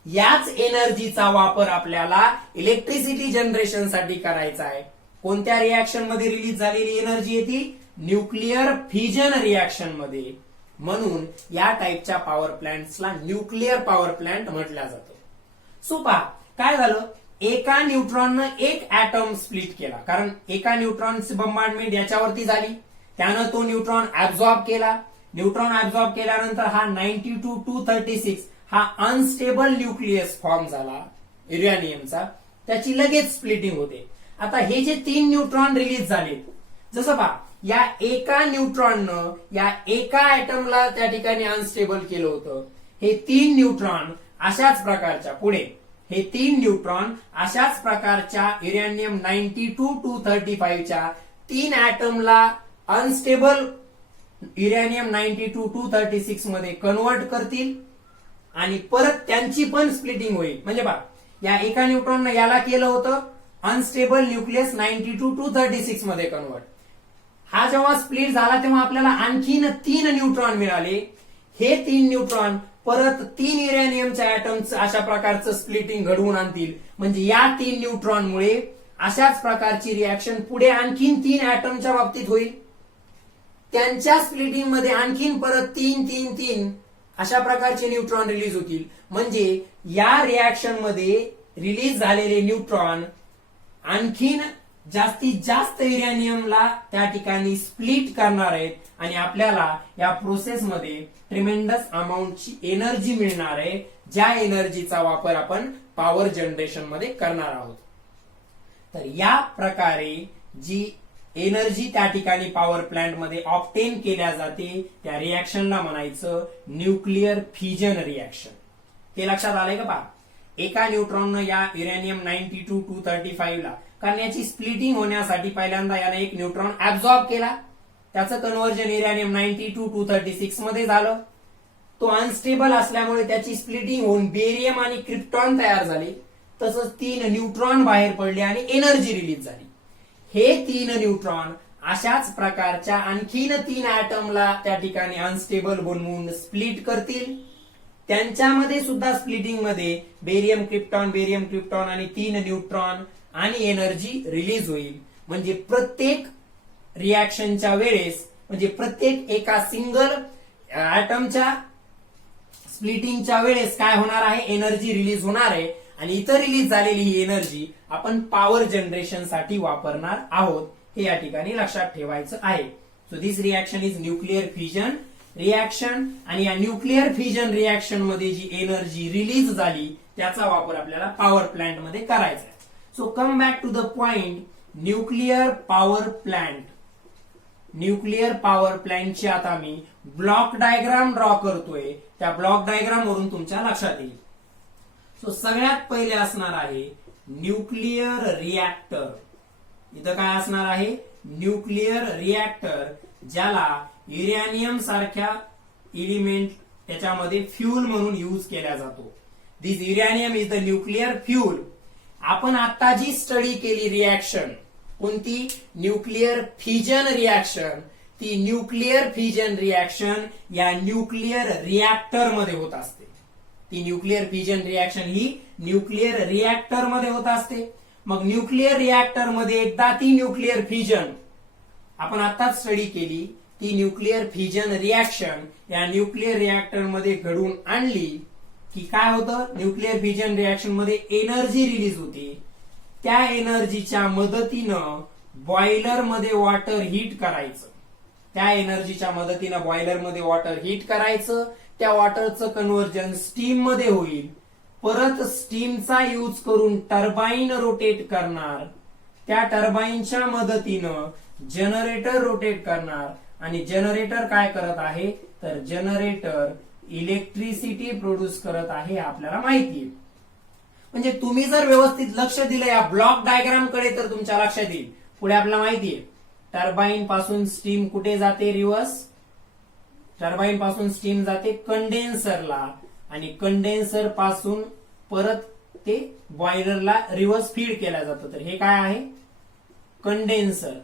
याच एनर्जीचा वापर आपल्याला इलेक्ट्रिसिटी जनरेशनसाठी करायचा आहे. कोणत्या रिॲक्शन मध्ये रिलीज झालेली एनर्जी आहे ती, न्यूक्लिअर फ्युजन रिॲक्शन मध्ये. म्हणून या टाईपच्या पॉवर प्लांट्सला न्यूक्लिअर पॉवर प्लांट म्हटलं जातं. सो पहा काय झालं, एका न्यूट्रॉननं एक ऍटम स्प्लिट केला, कारण एका न्यूट्रॉनची बंबार्डमेंट याच्यावरती झाली, त्यानं तो न्यूट्रॉन ऍब्झॉर्ब केला. न्यूट्रॉन ऍब्झॉर्ब केल्यानंतर हा 92-236 हा अनस्टेबल न्यूक्लियस फॉर्म झाला युरेनियमचा, त्याची लगेच स्प्लिटिंग होते. आता हे जे 3 न्यूट्रॉन रिलीज झाले, जसं पहा या एका न्यूट्रॉननं या एका ऍटमला त्या ठिकाणी अनस्टेबल केलं होतं. हे 3 न्यूट्रॉन अशाच प्रकारच्या पुढे हे 3 न्यूट्रॉन अशाच प्रकारच्या युरेनियम 92-235 च्या 3 ऍटमला अनस्टेबल युरेनियम 92-236 मध्ये कन्वर्ट करतील आणि परत त्यांची पण स्प्लिटिंग होईल. म्हणजे बघा, या एका न्यूट्रॉननं याला केलं होतं अनस्टेबल न्यूक्लियस 92-236 मध्ये कन्वर्ट. हा जेव्हा स्प्लिट झाला तेव्हा आपल्याला आणखीन 3 न्यूट्रॉन मिळाले. हे 3 न्यूट्रॉन परत 3 युरेनियमच्या ऍटमचं अशा प्रकारचं स्प्लिटिंग घडवून आणतील. म्हणजे या 3 न्यूट्रॉनमुळे अशाच प्रकारची रिॲक्शन पुढे आणखीन 3 ऍटमच्या बाबतीत होईल. त्यांच्या स्प्लिटिंग मध्ये आणखीन परत 3 अशा प्रकारचे न्यूट्रॉन रिलीज होतील. म्हणजे या रिॲक्शन मध्ये रिलीज झालेले न्यूट्रॉन आणखीन जास्तीत जास्त युरेनियमला त्या ठिकाणी स्प्लिट करणार आहेत आणि आपल्याला या प्रोसेसमध्ये ट्रिमेंडस अमाऊंटची एनर्जी मिळणार आहे, ज्या एनर्जीचा वापर आपण पॉवर जनरेशन मध्ये करणार आहोत. तर या प्रकारे जी एनर्जी त्या ठिकाणी पॉवर प्लांट मध्ये ऑब्टेन केल्या जाते त्या रिॲक्शनला म्हणायचं न्यूक्लिअर फ्युजन रिॲक्शन. हे लक्षात आलंय का? पहा, एका न्यूट्रॉननं या युरेनियम 92-235 ला कारण याची स्प्लिटिंग होण्यासाठी पहिल्यांदा याने एक न्यूट्रॉन ऍब्झॉर्ब केला. त्याचं कन्व्हर्जन युरेनियम 92-236 मध्ये झालं. तो अनस्टेबल असल्यामुळे त्याची स्प्लिटिंग होऊन बेरियम आणि क्रिप्टॉन तयार झाले. तसंच 3 न्यूट्रॉन बाहेर पडले आणि एनर्जी रिलीज झाली. हे 3 न्यूट्रॉन अशाच प्रकारच्या आणखीन 3 ऍटमला त्या ठिकाणी अनस्टेबल बनवून स्प्लिट करतील. त्यांच्यामध्ये सुद्धा स्प्लिटिंग मध्ये बेरियम क्रिप्टॉन आणि 3 न्यूट्रॉन आणि एनर्जी रिलीज होईल. म्हणजे प्रत्येक रिॲक्शनच्या वेळेस म्हणजे प्रत्येक एका सिंगल ऍटमच्या स्प्लिटिंगच्या वेळेस काय होणार आहे? एनर्जी रिलीज होणार आहे आणि इतर रिलीज झालेली ही एनर्जी आपण पॉवर जनरेशन साठी वापरणार आहोत. हे या ठिकाणी लक्षात ठेवायचं आहे. So this reaction is nuclear fusion reaction आणि या न्यूक्लिअर फ्युजन रिॲक्शन मध्ये जी एनर्जी रिलीज झाली त्याचा वापर आपल्याला पॉवर प्लांट मध्ये करायचा आहे. So come back to the point, nuclear power plant. Nuclear power प्लांटची आता मी ब्लॉक डायग्राम ड्रॉ करतोय. त्या ब्लॉक डायग्राम वरून तुमच्या लक्षात येईल. सो सगळ्यात पहिले असणार आहे न्यूक्लिअर रिॲक्टर. इथं काय असणार आहे? न्यूक्लिअर रिॲक्टर, ज्याला युरेनियम सारख्या एलिमेंट त्याच्यामध्ये फ्यूल म्हणून यूज केला जातो. This uranium is the nuclear fuel. आपण आता जी स्टडी केली रिॲक्शन कोणती? Nuclear fusion reaction. ती न्यूक्लिअर फ्युजन रिॲक्शन या न्यूक्लिअर रिॲक्टर मध्ये होत असते. ती न्यूक्लिअर फ्युजन रिॲक्शन ही न्यूक्लिअर रिॲक्टर मध्ये होत असते. मग न्यूक्लिअर रिॲक्टर मध्ये एकदा ती न्यूक्लिअर फ्युजन आपण आताच स्टडी केली, ती न्यूक्लिअर फ्युजन रिॲक्शन या न्यूक्लिअर रिॲक्टर मध्ये घडवून आणली की काय होतं? न्यूक्लिअर फ्युजन रिॲक्शन मध्ये एनर्जी रिलीज होती. त्या एनर्जीच्या मदतीनं बॉयलर मध्ये वॉटर हीट करायचं. त्या एनर्जीच्या मदतीनं बॉयलर मध्ये वॉटर हीट करायचं. त्या वॉटरचं कन्व्हर्जन स्टीम मध्ये होईल. परत स्टीमचा यूज करून टर्बाईन रोटेट करणार. त्या टर्बाईनच्या मदतीनं जनरेटर रोटेट करणार आणि जनरेटर काय करत आहे? तर जनरेटर इलेक्ट्रिसिटी प्रोड्यूस करत आहे, आपल्याला माहिती आहे. म्हणजे तुम्ही जर व्यवस्थित लक्ष दिलं या ब्लॉक डायग्राम कडे तर तुमच्या लक्षात येईल. पुढे आपल्याला माहिती आहे टर्बाईन पासून स्टीम कुठे जाते? रिव्हर्स. टर्बाईन पासून स्टीम जाते कंडेन्सरला आणि कंडेन्सर पासून परत ते बॉयलरला रिव्हर्स फीड केलं जातं. तर हे काय आहे? कंडेन्सर.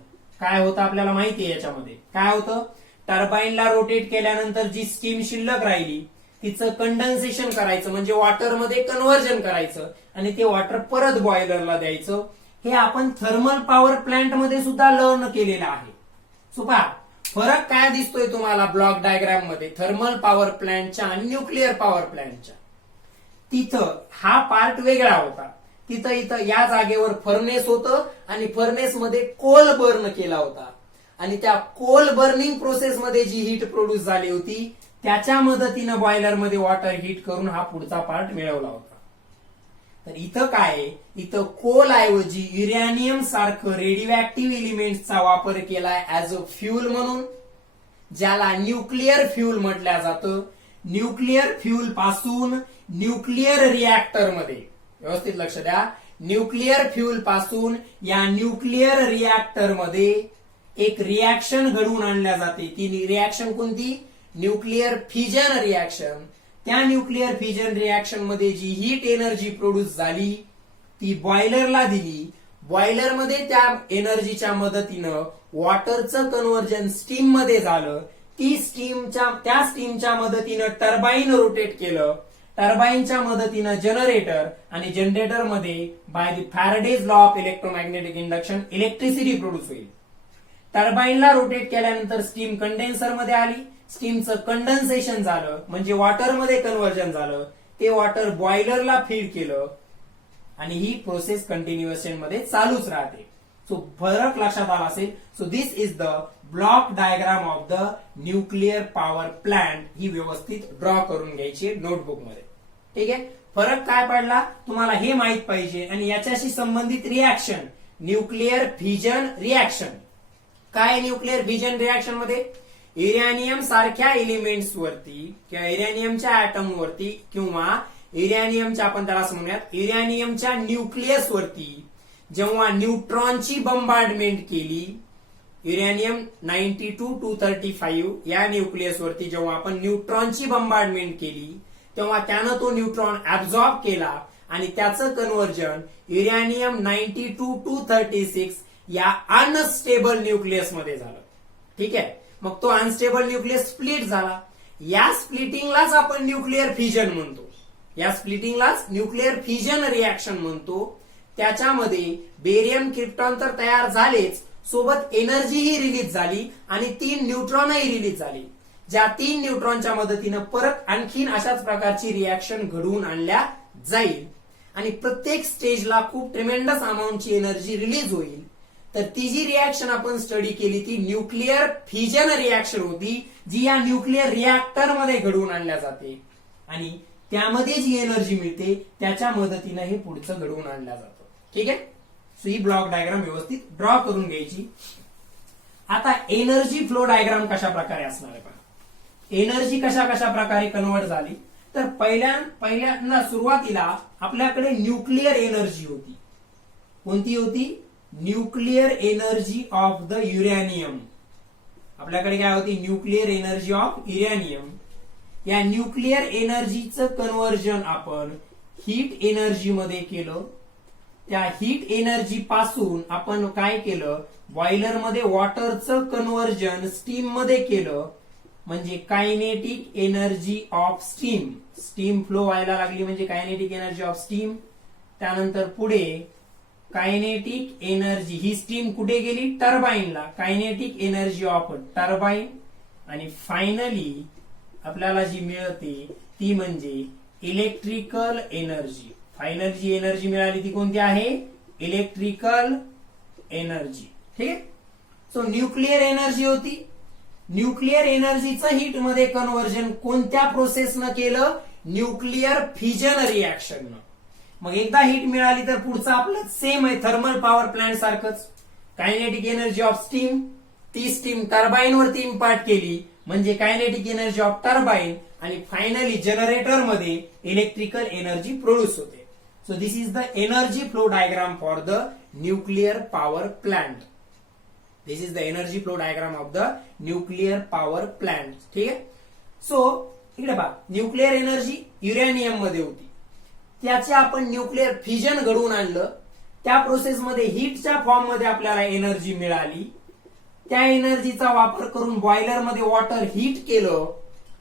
काय होतं आपल्याला माहिती आहे. याच्यामध्ये काय होतं? टर्बाईनला रोटेट केल्यानंतर जी स्टीम शिल्लक राहिली तिचं कंडेन्सेशन करायचं म्हणजे वॉटरमध्ये कन्व्हर्जन करायचं आणि ते वॉटर परत बॉयलरला द्यायचं. हे आपण थर्मल पॉवर प्लांट मध्ये सुद्धा लर्न केलेलं आहे. सो पहा फरक काय दिसतोय तुम्हाला ब्लॉक डायग्राम मध्ये थर्मल पॉवर प्लांटच्या आणि न्यूक्लिअर पॉवर प्लांटच्या. तिथं हा पार्ट वेगळा होता. तिथं इथं या जागेवर फर्नेस होतं आणि फर्नेस मध्ये कोल बर्न केला होता आणि त्या कोल बर्निंग प्रोसेस मध्ये जी हीट प्रोड्यूस झाली होती त्याच्या मदतीनं बॉयलर मध्ये वॉटर हीट करून हा पुढचा पार्ट मिळवला होता. तर इथं काय? इथं कोल ऐवजी युरेनियम सारखं रेडिओ ऍक्टिव्ह एलिमेंटचा वापर केलाय ऍज अ फ्यूल म्हणून, ज्याला न्यूक्लिअर फ्यूल म्हटलं जातं. न्यूक्लिअर फ्यूल पासून न्यूक्लिअर रिॲक्टर मध्ये व्यवस्थित लक्ष द्या. न्यूक्लिअर फ्युल पासून या न्यूक्लिअर रिएक्टर मध्ये एक रिॲक्शन घडवून आणल्या जाते. ती रिॲक्शन कोणती? Nuclear fission reaction. त्या न्यूक्लिअर फिजन रिॲक्शन मध्ये जी हीट एनर्जी प्रोड्यूस झाली ती बॉयलरला दिली. बॉयलरमध्ये त्या एनर्जीच्या मदतीनं वॉटरचं कन्व्हर्जन स्टीम मध्ये झालं. त्या स्टीमच्या मदतीनं टर्बाईन रोटेट केलं. टर्बाईनच्या मदतीनं जनरेटर आणि जनरेटर मध्ये by the Faraday's law of electromagnetic induction electricity produce होईल. टर्बाईनला रोटेट केल्यानंतर स्टीम कंडेन्सर मध्ये आली. स्टीमचं कंडेन्सेशन झालं म्हणजे वॉटरमध्ये कन्व्हर्जन झालं. ते वॉटर बॉयलरला फीड केलं आणि ही प्रोसेस कंटिन्युएशन मध्ये चालूच राहते. सो फरक लक्षात आला असेल. So this is the block diagram of the nuclear power plant. ही व्यवस्थित ड्रॉ करून घ्यायची नोटबुक मध्ये. ठीक आहे. फरक काय पडला तुम्हाला हे माहित पाहिजे. आणि याच्याशी संबंधित रिॲक्शन न्यूक्लिअर फिजन रिॲक्शन. काय न्यूक्लिअर फिजन रिॲक्शन मध्ये युरेनियम सारख्या एलिमेंट्स वरती किंवा युरेनियमच्या ऍटम वरती किंवा युरेनियमच्या आपण त्याला म्हणूयात युरेनियमच्या न्यूक्लियस वरती जेव्हा न्यूट्रॉनची बंबार्डमेंट केली. युरेनियम 92-235 या न्यूक्लियस वरती जेव्हा आपण न्यूट्रॉनची बंबार्डमेंट केली तेव्हा त्यानं तो न्यूट्रॉन ऍब्झॉर्ब केला आणि त्याचं कन्व्हर्जन युरेनियम 92-236 या अनस्टेबल न्यूक्लियस मध्ये झालं. ठीक आहे. मग तो अनस्टेबल न्यूक्लियस स्प्लिट झाला. या स्प्लिटिंगलाच आपण न्यूक्लिअर फिजन म्हणतो. या स्प्लिटिंगलाच न्यूक्लिअर फिजन रिॲक्शन म्हणतो. त्याच्यामध्ये बेरियम क्रिप्टॉन तर तयार झालेच, सोबत एनर्जीही रिलीज झाली आणि 3 न्यूट्रॉनही रिलीज झाली. ज्या 3 न्यूट्रॉनच्या मदतीनं परत आणखीन अशाच प्रकारची रिॲक्शन घडवून आणल्या जाईल आणि प्रत्येक स्टेजला खूप ट्रिमेंडस अमाऊंटची एनर्जी रिलीज होईल. तर ती जी रिॲक्शन आपण स्टडी केली ती न्यूक्लिअर फिजन रिॲक्शन होती, जी या न्यूक्लिअर रिॲक्टर मध्ये घडवून आणल्या जाते आणि त्यामध्ये जी एनर्जी मिळते त्याच्या मदतीनं हे पुढचं घडवून आणलं जातं. ठीक आहे. सो ही ब्लॉक डायग्राम व्यवस्थित ड्रॉ करून घ्यायची. आता एनर्जी फ्लो डायग्राम कशा प्रकारे असणार आहे पहा. एनर्जी कशा कशा प्रकारे कन्वर्ट झाली तर पहिल्यांदा सुरुवातीला आपल्याकडे न्यूक्लिअर एनर्जी होती. कोणती होती? Nuclear energy of the uranium. आपल्याकडे काय होती? Nuclear energy of uranium. या न्यूक्लिअर एनर्जीचं कन्व्हर्जन आपण हीट एनर्जी मध्ये केलं. त्या हीट एनर्जी पासून आपण काय केलं? बॉयलर मध्ये वॉटरचं कन्व्हर्जन स्टीम मध्ये केलं म्हणजे kinetic energy of steam. Steam flow व्हायला लागली म्हणजे कायनेटिक एनर्जी ऑफ स्टीम. त्यानंतर पुढे कायनेटिक एनर्जी, ही स्टीम कुठे गेली? टर्बाईनला. कायनेटिक एनर्जी ऑफ टर्बाईन आणि फायनली आपल्याला जी मिळते ती म्हणजे इलेक्ट्रिकल एनर्जी. फायनल जी एनर्जी मिळाली ती कोणती आहे? Electrical energy. ठीक आहे. सो न्यूक्लिअर एनर्जी होती. न्यूक्लिअर एनर्जीचं हीट मध्ये कन्व्हर्जन कोणत्या प्रोसेसनं केलं? न्यूक्लिअर फिजन रिॲक्शननं. मग एकदा हीट मिळाली तर पुढचं आपलं सेम आहे थर्मल पॉवर प्लांट सारखंच. कायनेटिक एनर्जी ऑफ स्टीम, ती स्टीम टर्बाईन वरती इम्पार्ट केली म्हणजे कायनेटिक एनर्जी ऑफ टर्बाईन आणि फायनली जनरेटर मध्ये इलेक्ट्रिकल एनर्जी प्रोड्यूस होते. So this is the energy flow diagram for the nuclear power plant. This is the energy flow diagram of the nuclear power plant. ठीक आहे. So इकडे पहा, nuclear energy uranium मध्ये होती. त्याचे आपण न्यूक्लिअर फिजन घडवून आणलं. त्या प्रोसेसमध्ये हीटच्या फॉर्म मध्ये आपल्याला एनर्जी मिळाली. त्या एनर्जीचा वापर करून बॉयलरमध्ये वॉटर हीट केलं.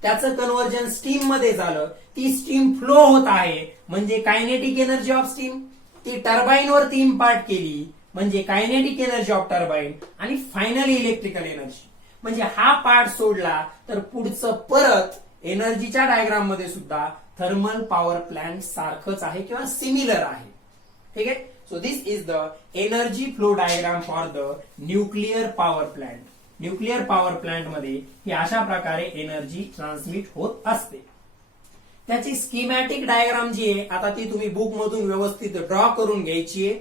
त्याचं कन्व्हर्जन स्टीम मध्ये झालं. ती स्टीम फ्लो होत आहे म्हणजे कायनेटिक एनर्जी ऑफ स्टीम. ती टर्बाईन वरती इम्पार्ट केली म्हणजे कायनेटिक एनर्जी ऑफ टर्बाईन आणि फायनली इलेक्ट्रिकल एनर्जी. म्हणजे हा पार्ट सोडला तर पुढचं परत एनर्जीच्या डायग्राम मध्ये सुद्धा थर्मल पॉवर प्लांट सारखंच आहे किंवा सिमिलर आहे. ठीक आहे. So this is the energy flow diagram for the nuclear power plant. Nuclear power plant मध्ये ही अशा प्रकारे एनर्जी ट्रान्समिट होत असते. त्याची स्कीमॅटिक डायग्राम जी आहे आता ती तुम्ही बुक मधून व्यवस्थित ड्रॉ करून घ्यायची आहे.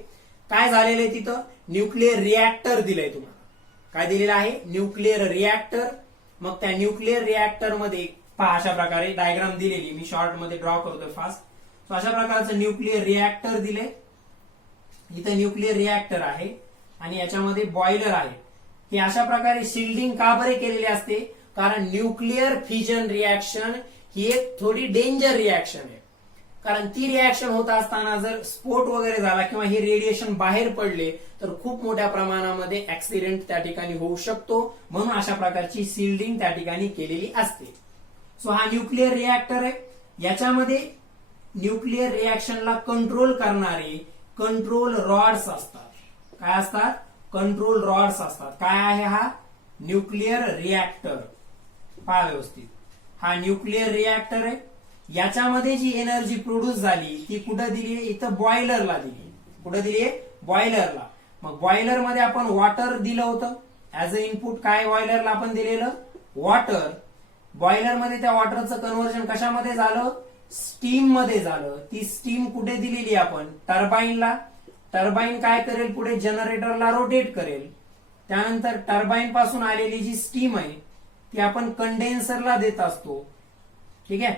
काय झालेलं आहे तिथं? न्यूक्लिअर रिॲक्टर दिलंय तुम्हाला. काय दिलेलं आहे? Nuclear reactor. मग त्या न्यूक्लिअर रिॲक्टर मध्ये पहा अशा प्रकारे डायग्राम दिलेली. मी शॉर्ट मध्ये ड्रॉ करतोय फास्ट. सो अशा प्रकारचं न्यूक्लिअर रिएक्टर दिले. इथं न्यूक्लिअर रिएक्टर आहे आणि याच्यामध्ये बॉयलर आहे. हे अशा प्रकारे शिल्डिंग का बरे केलेले असते, कारण न्यूक्लिअर फिजन रिएक्शन ही एक थोडी डेंजर रिएक्शन आहे. कारण ती रिएक्शन होत असताना जर स्फोट वगैरे झाला किंवा हे रेडिएशन बाहेर पडले तर खूप मोठ्या प्रमाणामध्ये ऍक्सिडेंट त्या ठिकाणी होऊ शकतो. म्हणून अशा प्रकारची शिल्डिंग त्या ठिकाणी केलेली असते. सो हा न्यूक्लिअर रिएक्टर आहे. याच्यामध्ये न्यूक्लिअर रिएक्शनला कंट्रोल करणारे कंट्रोल रॉड्स असतात. काय असतात? कंट्रोल रॉड्स असतात. काय आहे हा? Nuclear reactor. पहा व्यवस्थित, हा न्यूक्लिअर रिएक्टर आहे. याच्यामध्ये जी एनर्जी प्रोड्यूस झाली ती कुठं दिली? इथं बॉयलरला दिली. कुठं दिली? बॉयलरला. मग बॉयलर मध्ये आपण वॉटर दिलं होतं ऍज अ इनपुट. काय बॉयलरला आपण दिलेलं? वॉटर. बॉयलर मध्ये त्या वॉटरचं कन्व्हर्जन कशामध्ये झालं? स्टीम मध्ये झालं. ती स्टीम कुठे दिलेली आपण? टर्बाईनला. टर्बाईन काय करेल? पुढे जनरेटरला रोटेट करेल. त्यानंतर टर्बाईन पासून आलेली जी स्टीम आहे ती आपण कंडेन्सरला देत असतो. ठीक आहे.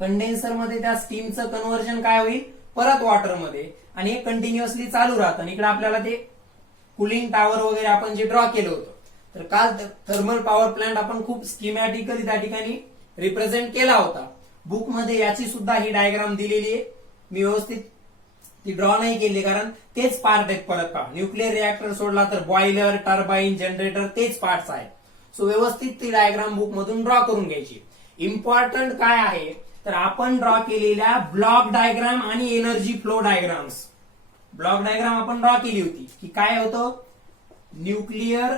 कंडेन्सर मध्ये त्या स्टीमचं कन्व्हर्जन काय होईल? परत वॉटरमध्ये. आणि हे कंटिन्युअसली चालू राहतं. आणि इकडे आपल्याला ते कुलिंग टावर वगैरे आपण जे ड्रॉ केलं होतं. तर काल थर्मल पॉवर प्लांट आपण खूप स्कीमॅटिकली त्या ठिकाणी रिप्रेझेंट केला होता. बुकमध्ये याची सुद्धा ही डायग्राम दिलेली आहे. मी व्यवस्थित ती ड्रॉ नाही केली कारण तेच पार्ट आहेत. परत पहा, न्यूक्लिअर रिएक्टर सोडला तर बॉयलर, टर्बाईन, जनरेटर तेच पार्ट्स आहेत. सो व्यवस्थित ती डायग्राम बुक मधून ड्रॉ करून घ्यायची. इम्पॉर्टंट काय आहे तर आपण ड्रॉ केलेल्या ब्लॉक डायग्राम आणि energy flow diagrams. Block diagram आपण ड्रॉ केली होती की काय होतं? न्यूक्लिअर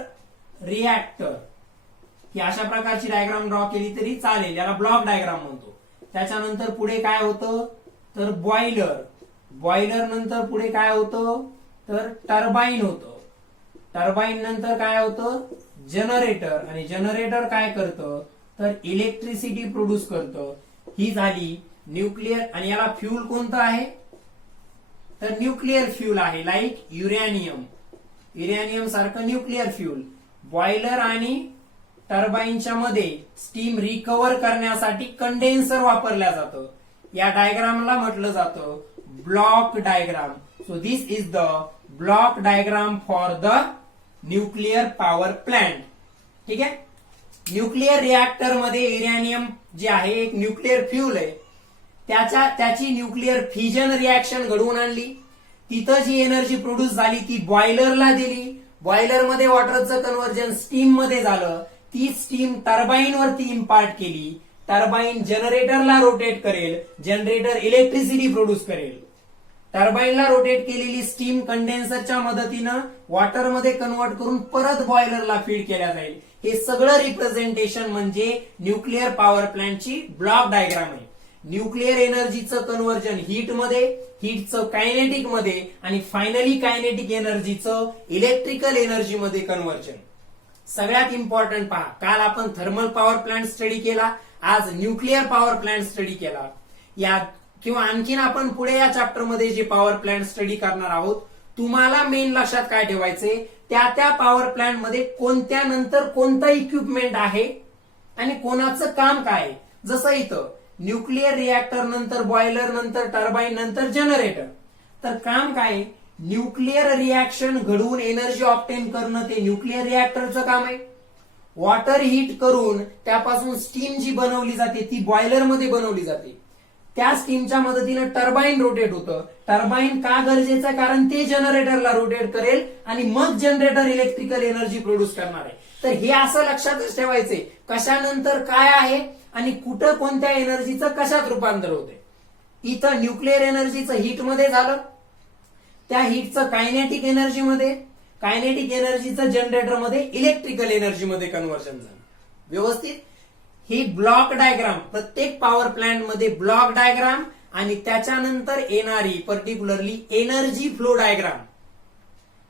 रिएक्टर ही अशा प्रकारची डायग्राम ड्रॉ केली तरी चालेल, याला ब्लॉक डायग्राम म्हणतो. त्याच्यानंतर पुढे काय होतं तर बॉयलर. बॉयलर नंतर पुढे काय होतं तर टर्बाईन होतं. टर्बाईन नंतर काय होतं? जनरेटर. आणि जनरेटर काय करतं तर इलेक्ट्रिसिटी प्रोड्यूस करतं. ही झाली न्यूक्लिअर. आणि याला फ्यूल कोणतं आहे तर न्यूक्लिअर फ्यूल आहे, लाईक युरॅनियम. युरॅनियम सारखं न्यूक्लिअर फ्यूल. बॉयलर आणि टर्बाईनच्या मध्ये स्टीम रिकव्हर करण्यासाठी कंडेन्सर वापरल्या जातं. या डायग्रामला म्हटलं जातं block diagram. So this is the block diagram for the nuclear power plant. ठीक आहे. न्यूक्लिअर रिएक्टर मध्ये युरॅनियम जे आहे एक न्यूक्लिअर फ्यूल आहे. त्याची न्यूक्लिअर फिजन रिएक्शन घडवून आणली. तिथं जी एनर्जी प्रोड्यूस झाली ती बॉयलरला दिली. बॉयलर मध्ये वॉटरचं कन्व्हर्जन स्टीम मध्ये झालं. ती स्टीम टर्बाईन वरती इम्पार्ट केली. टर्बाईन जनरेटरला रोटेट करेल. जनरेटर इलेक्ट्रिसिटी प्रोड्यूस करेल. टर्बाईनला रोटेट केलेली स्टीम कंडेन्सरच्या मदतीनं वॉटरमध्ये कन्व्हर्ट करून परत बॉयलरला फीड केल्या जाईल. हे सगळं रिप्रेझेंटेशन म्हणजे न्यूक्लिअर पॉवर प्लांटची ब्लॉक डायग्राम आहे. न्यूक्लिअर एनर्जीचं कन्व्हर्जन हीटमध्ये, हीटचं कायनेटिक मध्ये आणि फायनली कायनेटिक एनर्जीचं इलेक्ट्रिकल एनर्जीमध्ये कन्व्हर्जन. सगळ्यात इम्पॉर्टंट पहा, काल आपण थर्मल पॉवर प्लांट स्टडी केला, आज न्यूक्लिअर पॉवर प्लांट स्टडी केला. या किंवा आणखीन आपण पुढे या चॅप्टर मध्ये जे पॉवर प्लांट स्टडी करणार आहोत, तुम्हाला मेन लक्षात काय ठेवायचे, त्या पॉवर प्लांट मध्ये कोणत्या नंतर कोणतं इक्विपमेंट आहे आणि कोणाचं काम काय आहे. जसं इथं न्यूक्लिअर रिएक्टर नंतर बॉयलर नंतर टर्बाईन नंतर जनरेटर. तर काम काय? न्यूक्लिअर रिएक्शन घडवून एनर्जी ऑब्टेन करणं ते न्यूक्लिअर रिएक्टरचं काम आहे. वॉटर हीट करून त्यापासून स्टीम जी बनवली जाते ती बॉयलर मध्ये बनवली जाते. त्या स्टीमच्या मदतीने टर्बाईन रोटेट होतं. टर्बाईन का गरजेचं आहे? कारण ते जनरेटरला रोटेट करेल आणि मग जनरेटर इलेक्ट्रिकल एनर्जी प्रोड्यूस करणार आहे. तर हे असं लक्षातच ठेवायचंय, कशानंतर काय आहे आणि कुठं कोणत्या एनर्जीचं कशात रूपांतर होते. इथं न्यूक्लिअर एनर्जीचं हीटमध्ये झालं, त्या हीटचं कायनेटिक एनर्जीमध्ये, कायनेटिक एनर्जीचं जनरेटरमध्ये इलेक्ट्रिकल एनर्जीमध्ये कन्व्हर्जन झालं. व्यवस्थित ही ब्लॉक डायग्राम, प्रत्येक पॉवर प्लांट मध्ये ब्लॉक डायग्राम आणि त्याच्यानंतर येणारी पर्टिक्युलरली एनर्जी फ्लो डायग्राम.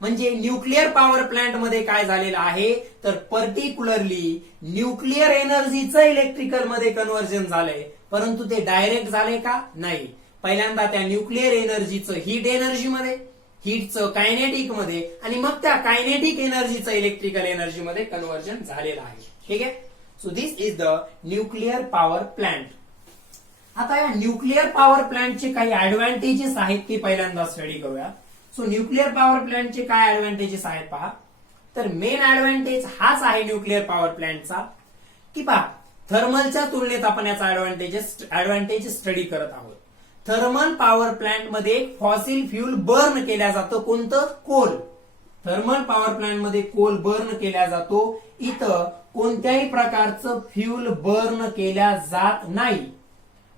म्हणजे न्यूक्लिअर पॉवर प्लांट मध्ये काय झालेलं आहे तर पर्टिक्युलरली न्यूक्लिअर एनर्जीचं इलेक्ट्रिकल मध्ये कन्व्हर्जन झालंय, परंतु ते डायरेक्ट झाले का? नाही. पहिल्यांदा त्या न्यूक्लिअर एनर्जीचं हीट एनर्जीमध्ये, हीटचं कायनेटिक मध्ये आणि मग त्या कायनेटिक एनर्जीचं इलेक्ट्रिकल एनर्जीमध्ये कन्व्हर्जन झालेलं आहे. ठीक आहे. So this is the nuclear power plant. आता या न्यूक्लिअर पॉवर प्लांटचे काही ऍडव्हान्टेजेस आहेत ते पहिल्यांदा स्टडी करूया. सो न्यूक्लिअर पॉवर प्लांटचे काय ऍडव्हान्टेजेस आहेत पहा. तर मेन ऍडव्हान्टेज हाच आहे न्यूक्लिअर पॉवर प्लांटचा की पहा थर्मलच्या तुलनेत आपण याचा ऍडव्हान्टेज स्टडी करत आहोत. थर्मल पॉवर प्लांट मध्ये फॉसिल फ्यूल बर्न केल्या जातं. कोणतं? कोल. थर्मल पॉवर प्लांट मध्ये कोल बर्न केला जातो. इथं कोणत्याही प्रकारचं फ्यूल बर्न केल्या जात नाही.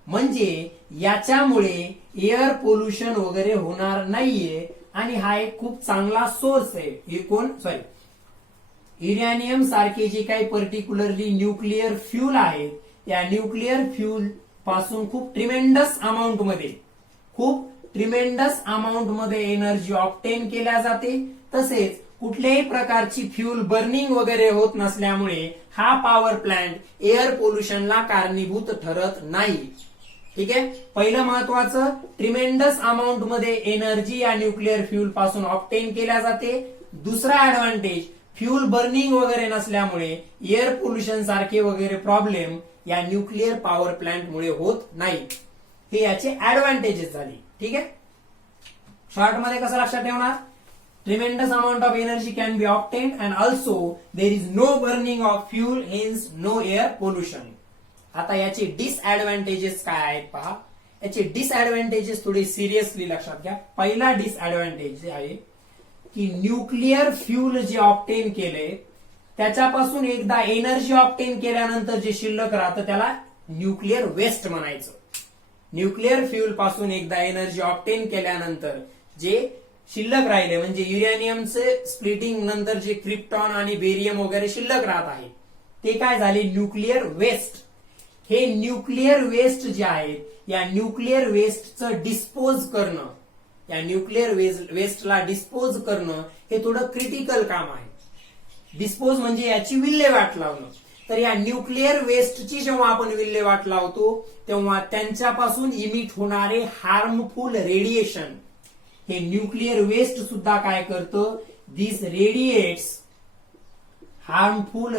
म्हणजे याच्यामुळे एअर पोल्युशन वगैरे होणार नाहीये आणि हा एक खूप चांगला सोर्स आहे. युरेनियम सारखे जे काही पर्टिक्युलरली न्यूक्लिअर फ्यूल आहेत या न्यूक्लिअर फ्यूल पासून खूप ट्रिमेंडस अमाऊंट मध्ये एनर्जी ऑब्टेन केल्या जाते. तसेच कुठल्याही प्रकारची फ्यूल बर्निंग वगैरे होत नसल्यामुळे हा पॉवर प्लांट एअर पोल्युशनला कारणीभूत ठरत नाही. ठीक आहे. पहिलं महत्वाचं ट्रिमेंडस अमाऊंट मध्ये एनर्जी या न्यूक्लिअर फ्यूल पासून ऑब्टेन केल्या जाते. दुसरा ऍडव्हान्टेज फ्यूल बर्निंग वगैरे नसल्यामुळे एअर पोल्युशन सारखे वगैरे प्रॉब्लेम या न्यूक्लिअर पॉवर प्लांट मुळे होत नाही. हे याचे ऍडव्हान्टेजेस झाले. ठीक आहे. शॉर्ट मध्ये कसं लक्षात ठेवणार? Tremendous amount of energy can be obtained and also there is no burning of fuel hence no air pollution. आता याचे डिसएडव्हान्टेजेस काय आहेत पहा. याचे डिसएडव्हान्टेजेस थोडे सिरियसली लक्षात घ्या. पहिला डिसएडव्हान्टेज आहे की न्यूक्लिअर फ्यूल जे ऑब्टेन केले त्याच्यापासून एकदा एनर्जी ऑब्टेन केल्यानंतर जे शिल्लक राहतं त्याला न्यूक्लिअर वेस्ट म्हणायचं. न्यूक्लिअर फ्यूल पासून एकदा एनर्जी ऑब्टेन केल्यानंतर जे शिल्लक राहिले म्हणजे युरेनियमचे स्प्लिटिंग नंतर जे क्रिप्टॉन आणि बेरियम वगैरे शिल्लक राहत आहे ते काय झाले? Nuclear waste. हे न्यूक्लिअर वेस्ट जे आहेत या न्यूक्लिअर वेस्टचं डिस्पोज करणं, या न्यूक्लिअर वेस्टला डिस्पोज करणं हे थोडं क्रिटिकल काम आहे. डिस्पोज म्हणजे याची विल्हेवाट लावणं. तर या न्यूक्लिअर वेस्टची जेव्हा आपण विल्हेवाट लावतो तेव्हा त्यांच्यापासून इमिट होणारे हार्मफुल रेडिएशन हे न्यूक्लिअर वेस्ट सुद्धा काय करतं? दिस रेडिएट्स हार्मफुल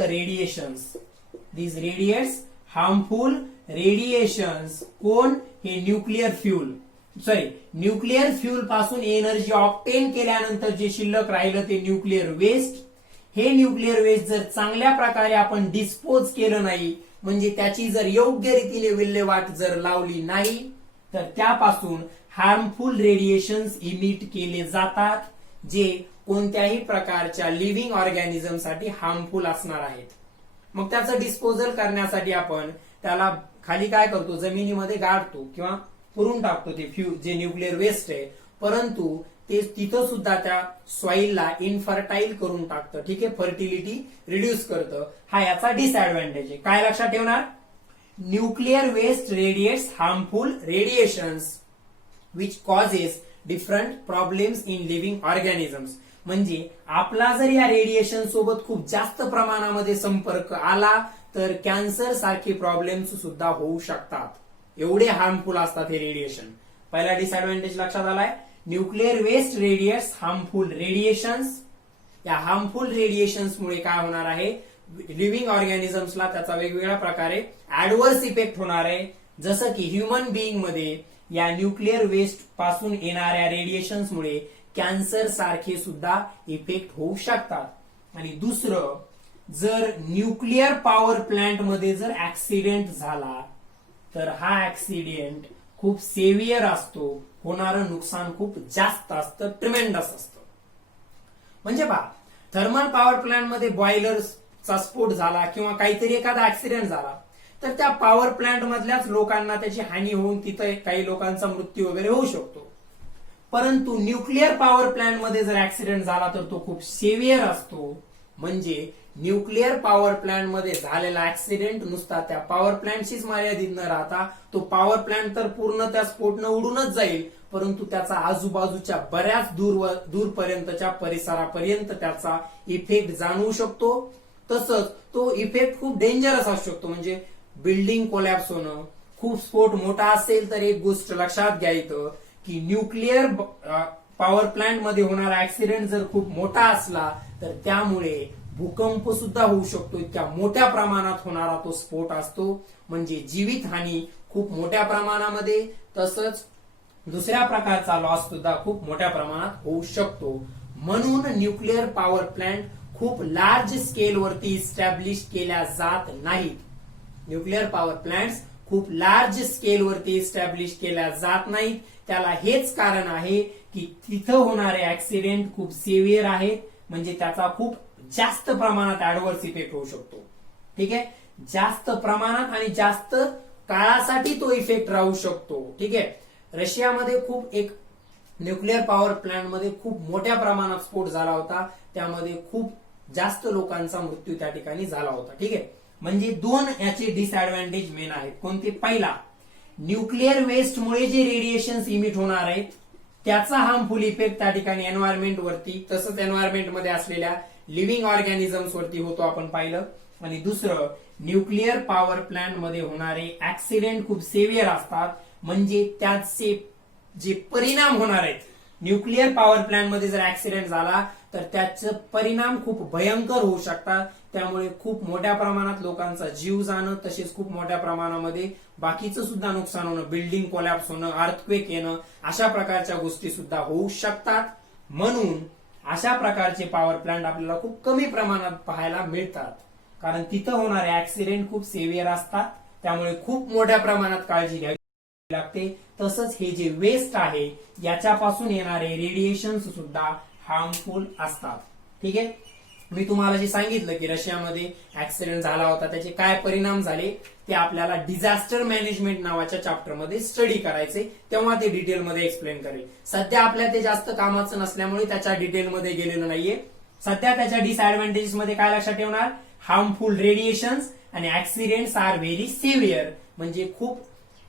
रेडिएशन्स. कोण? हे न्यूक्लिअर फ्यूल पासून एनर्जी ऑब्टेन केल्यानंतर जे शिल्लक राहिलं ते न्यूक्लिअर वेस्ट. हे न्यूक्लिअर वेस्ट जर चांगल्या प्रकारे आपण डिस्पोज केलं नाही म्हणजे त्याची जर योग्य रीतीने विल्हेवाट जर लावली नाही तर त्यापासून हार्मफुल रेडिएशन्स इमिट केले जातात जे कोणत्याही प्रकारच्या लिव्हिंग ऑर्गॅनिझमसाठी हार्मफुल असणार आहेत. मग त्याचं डिस्पोजल करण्यासाठी आपण त्याला खाली काय करतो? जमिनीमध्ये गाडतो किंवा पुरून टाकतो ते जे न्यूक्लिअर वेस्ट आहे. परंतु ते तिथं सुद्धा त्या सॉइलला इनफर्टाईल करून टाकतं. ठीक आहे. फर्टिलिटी रिड्यूस करतं. हा याचा डिसएडव्हान्टेज आहे. काय लक्षात ठेवणार? Nuclear waste radiates harmful radiations which causes different problems in living organisms. म्हणजे आपला जर या रेडिएशन सोबत खूप जास्त प्रमाणामध्ये संपर्क आला तर कॅन्सर सारखे प्रॉब्लेम्स सुद्धा होऊ शकतात. एवढे हार्मफुल असतात हे रेडिएशन. पहिला डिसएडव्हान्टेज लक्षात आलाय. Nuclear waste radiates harmful radiations. या हार्मफुल रेडिएशन्स मुळे काय होणार आहे? लिव्हिंग ऑर्गॅनिझम्सला त्याचा वेगवेगळ्या प्रकारे ऍडव्हर्स इफेक्ट होणार आहे. जसं की ह्युमन बिईंग मध्ये या न्यूक्लिअर वेस्ट पासून येणाऱ्या रेडिएशन्स मुळे कॅन्सर सारखे सुद्धा इफेक्ट होऊ शकतात. आणि दुसरं, जर न्यूक्लिअर पॉवर प्लांट मध्ये जर ऍक्सिडेंट झाला तर हा ऍक्सिडेंट खूप सेव्हिअर असतो. होणारं नुकसान खूप जास्त असतं, ट्रिमेंडस असतं. म्हणजे पहा, थर्मल पॉवर प्लांट मध्ये बॉयलरचा स्फोट झाला किंवा काहीतरी एखादा ऍक्सिडेंट झाला तर त्या पॉवर प्लांट मधल्याच लोकांना त्याची हानी होऊन तिथे काही लोकांचा मृत्यू वगैरे होऊ शकतो. परंतु न्यूक्लिअर पॉवर प्लांट मध्ये जर ऍक्सिडेंट झाला तर तो खूप सेव्हिअर असतो. म्हणजे न्यूक्लिअर पॉवर प्लांट मध्ये झालेला ऍक्सिडेंट नुसता त्या पॉवर प्लांटशीच मर्यादित न राहता तो पॉवर प्लांट तर पूर्ण त्या स्फोटनं उडूनच जाईल, परंतु त्याचा आजूबाजूच्या बऱ्याच दूरपर्यंतच्या परिसरापर्यंत त्याचा इफेक्ट जाणवू शकतो. तसंच तो इफेक्ट खूप डेंजरस असू शकतो. म्हणजे बिल्डिंग कोलॅप्स होणं, खूप स्फोट मोठा असेल तर एक गोष्ट लक्षात घ्यायचं की न्यूक्लिअर पॉवर प्लांट मध्ये होणारा ऍक्सिडेंट जर खूप मोठा असला तर त्यामुळे भूकंप सुद्धा होऊ शकतो. इतक्या मोठ्या प्रमाणात होणारा तो स्फोट असतो. म्हणजे जीवितहानी खूप मोठ्या प्रमाणामध्ये, तसंच दुसऱ्या प्रकारचा लॉस सुद्धा खूप मोठ्या प्रमाणात होऊ शकतो. म्हणून न्यूक्लिअर पॉवर प्लांट खूप लार्ज स्केलवरती इस्टॅब्लिश केल्या जात नाहीत. न्यूक्लिअर पॉवर प्लांट्स खूप लार्ज स्केलवरती इस्टॅब्लिश केल्या जात नाहीत. त्याला हेच कारण आहे की तिथं होणारे ऍक्सिडेंट खूप सिव्हिअर आहेत, म्हणजे त्याचा खूप जास्त प्रमाणात ऍडव्हर्स इफेक्ट होऊ शकतो. ठीक आहे, जास्त प्रमाणात आणि जास्त काळासाठी तो इफेक्ट राहू शकतो. ठीक आहे, रशियामध्ये खूप एक न्यूक्लिअर पॉवर प्लांट मध्ये खूप मोठ्या प्रमाणात स्फोट झाला होता. त्यामध्ये खूप जास्त लोकांचा मृत्यू त्या ठिकाणी झाला होता. ठीक आहे, म्हणजे दोन याचे डिसएडव्हान्टेज मेन आहेत. कोणते? पहिला, न्यूक्लिअर वेस्टमुळे जे रेडिएशन्स इमिट होणार आहेत त्याचा हार्मफुल इफेक्ट त्या ठिकाणी एन्व्हायरमेंट वरती, तसंच एन्व्हायरमेंट मध्ये असलेल्या लिव्हिंग ऑर्गॅनिझम्स वरती होतो आपण पाहिलं. आणि दुसरं, न्यूक्लिअर पॉवर प्लांट मध्ये होणारे ऍक्सिडेंट खूप सिव्हिअर असतात, म्हणजे त्याचे जे परिणाम होणार आहेत, न्यूक्लिअर पॉवर प्लांट मध्ये जर ऍक्सिडेंट झाला तर त्याचे परिणाम खूप भयंकर होऊ शकतात. त्यामुळे खूप मोठ्या प्रमाणात लोकांचा जीव जाणं, तसेच खूप मोठ्या प्रमाणामध्ये बाकीचं सुद्धा नुकसान होणं, बिल्डिंग कोलॅप्स होणं, अर्थक्वेक येणं, अशा प्रकारच्या गोष्टी सुद्धा होऊ शकतात. म्हणून अशा प्रकारचे पॉवर प्लांट आपल्याला खूप कमी प्रमाणात पाहायला मिळतात, कारण तिथं होणारे ऍक्सिडेंट खूप सिव्हिअर असतात. त्यामुळे खूप मोठ्या प्रमाणात काळजी घ्यावी लागते. तसंच हे जे वेस्ट आहे याच्यापासून येणारे रेडिएशन सुद्धा हार्मफुल असतात. ठीक आहे, मी तुम्हाला जे सांगितलं की रशियामध्ये ऍक्सिडेंट झाला होता, त्याचे काय परिणाम झाले ते आपल्याला डिझास्टर मॅनेजमेंट नावाच्या चॅप्टर मध्ये स्टडी करायचे, तेव्हा ते डिटेलमध्ये एक्सप्लेन करेल. सध्या आपल्या ते जास्त कामाचं नसल्यामुळे त्याच्या डिटेलमध्ये गेलेलं नाहीये. सध्या त्याच्या डिसएडव्हान्टेजेस मध्ये काय लक्षात ठेवणार? हार्मफुल रेडिएशन्स आणि ऍक्सिडेंट्स आर व्हेरी सिव्हिअर, म्हणजे खूप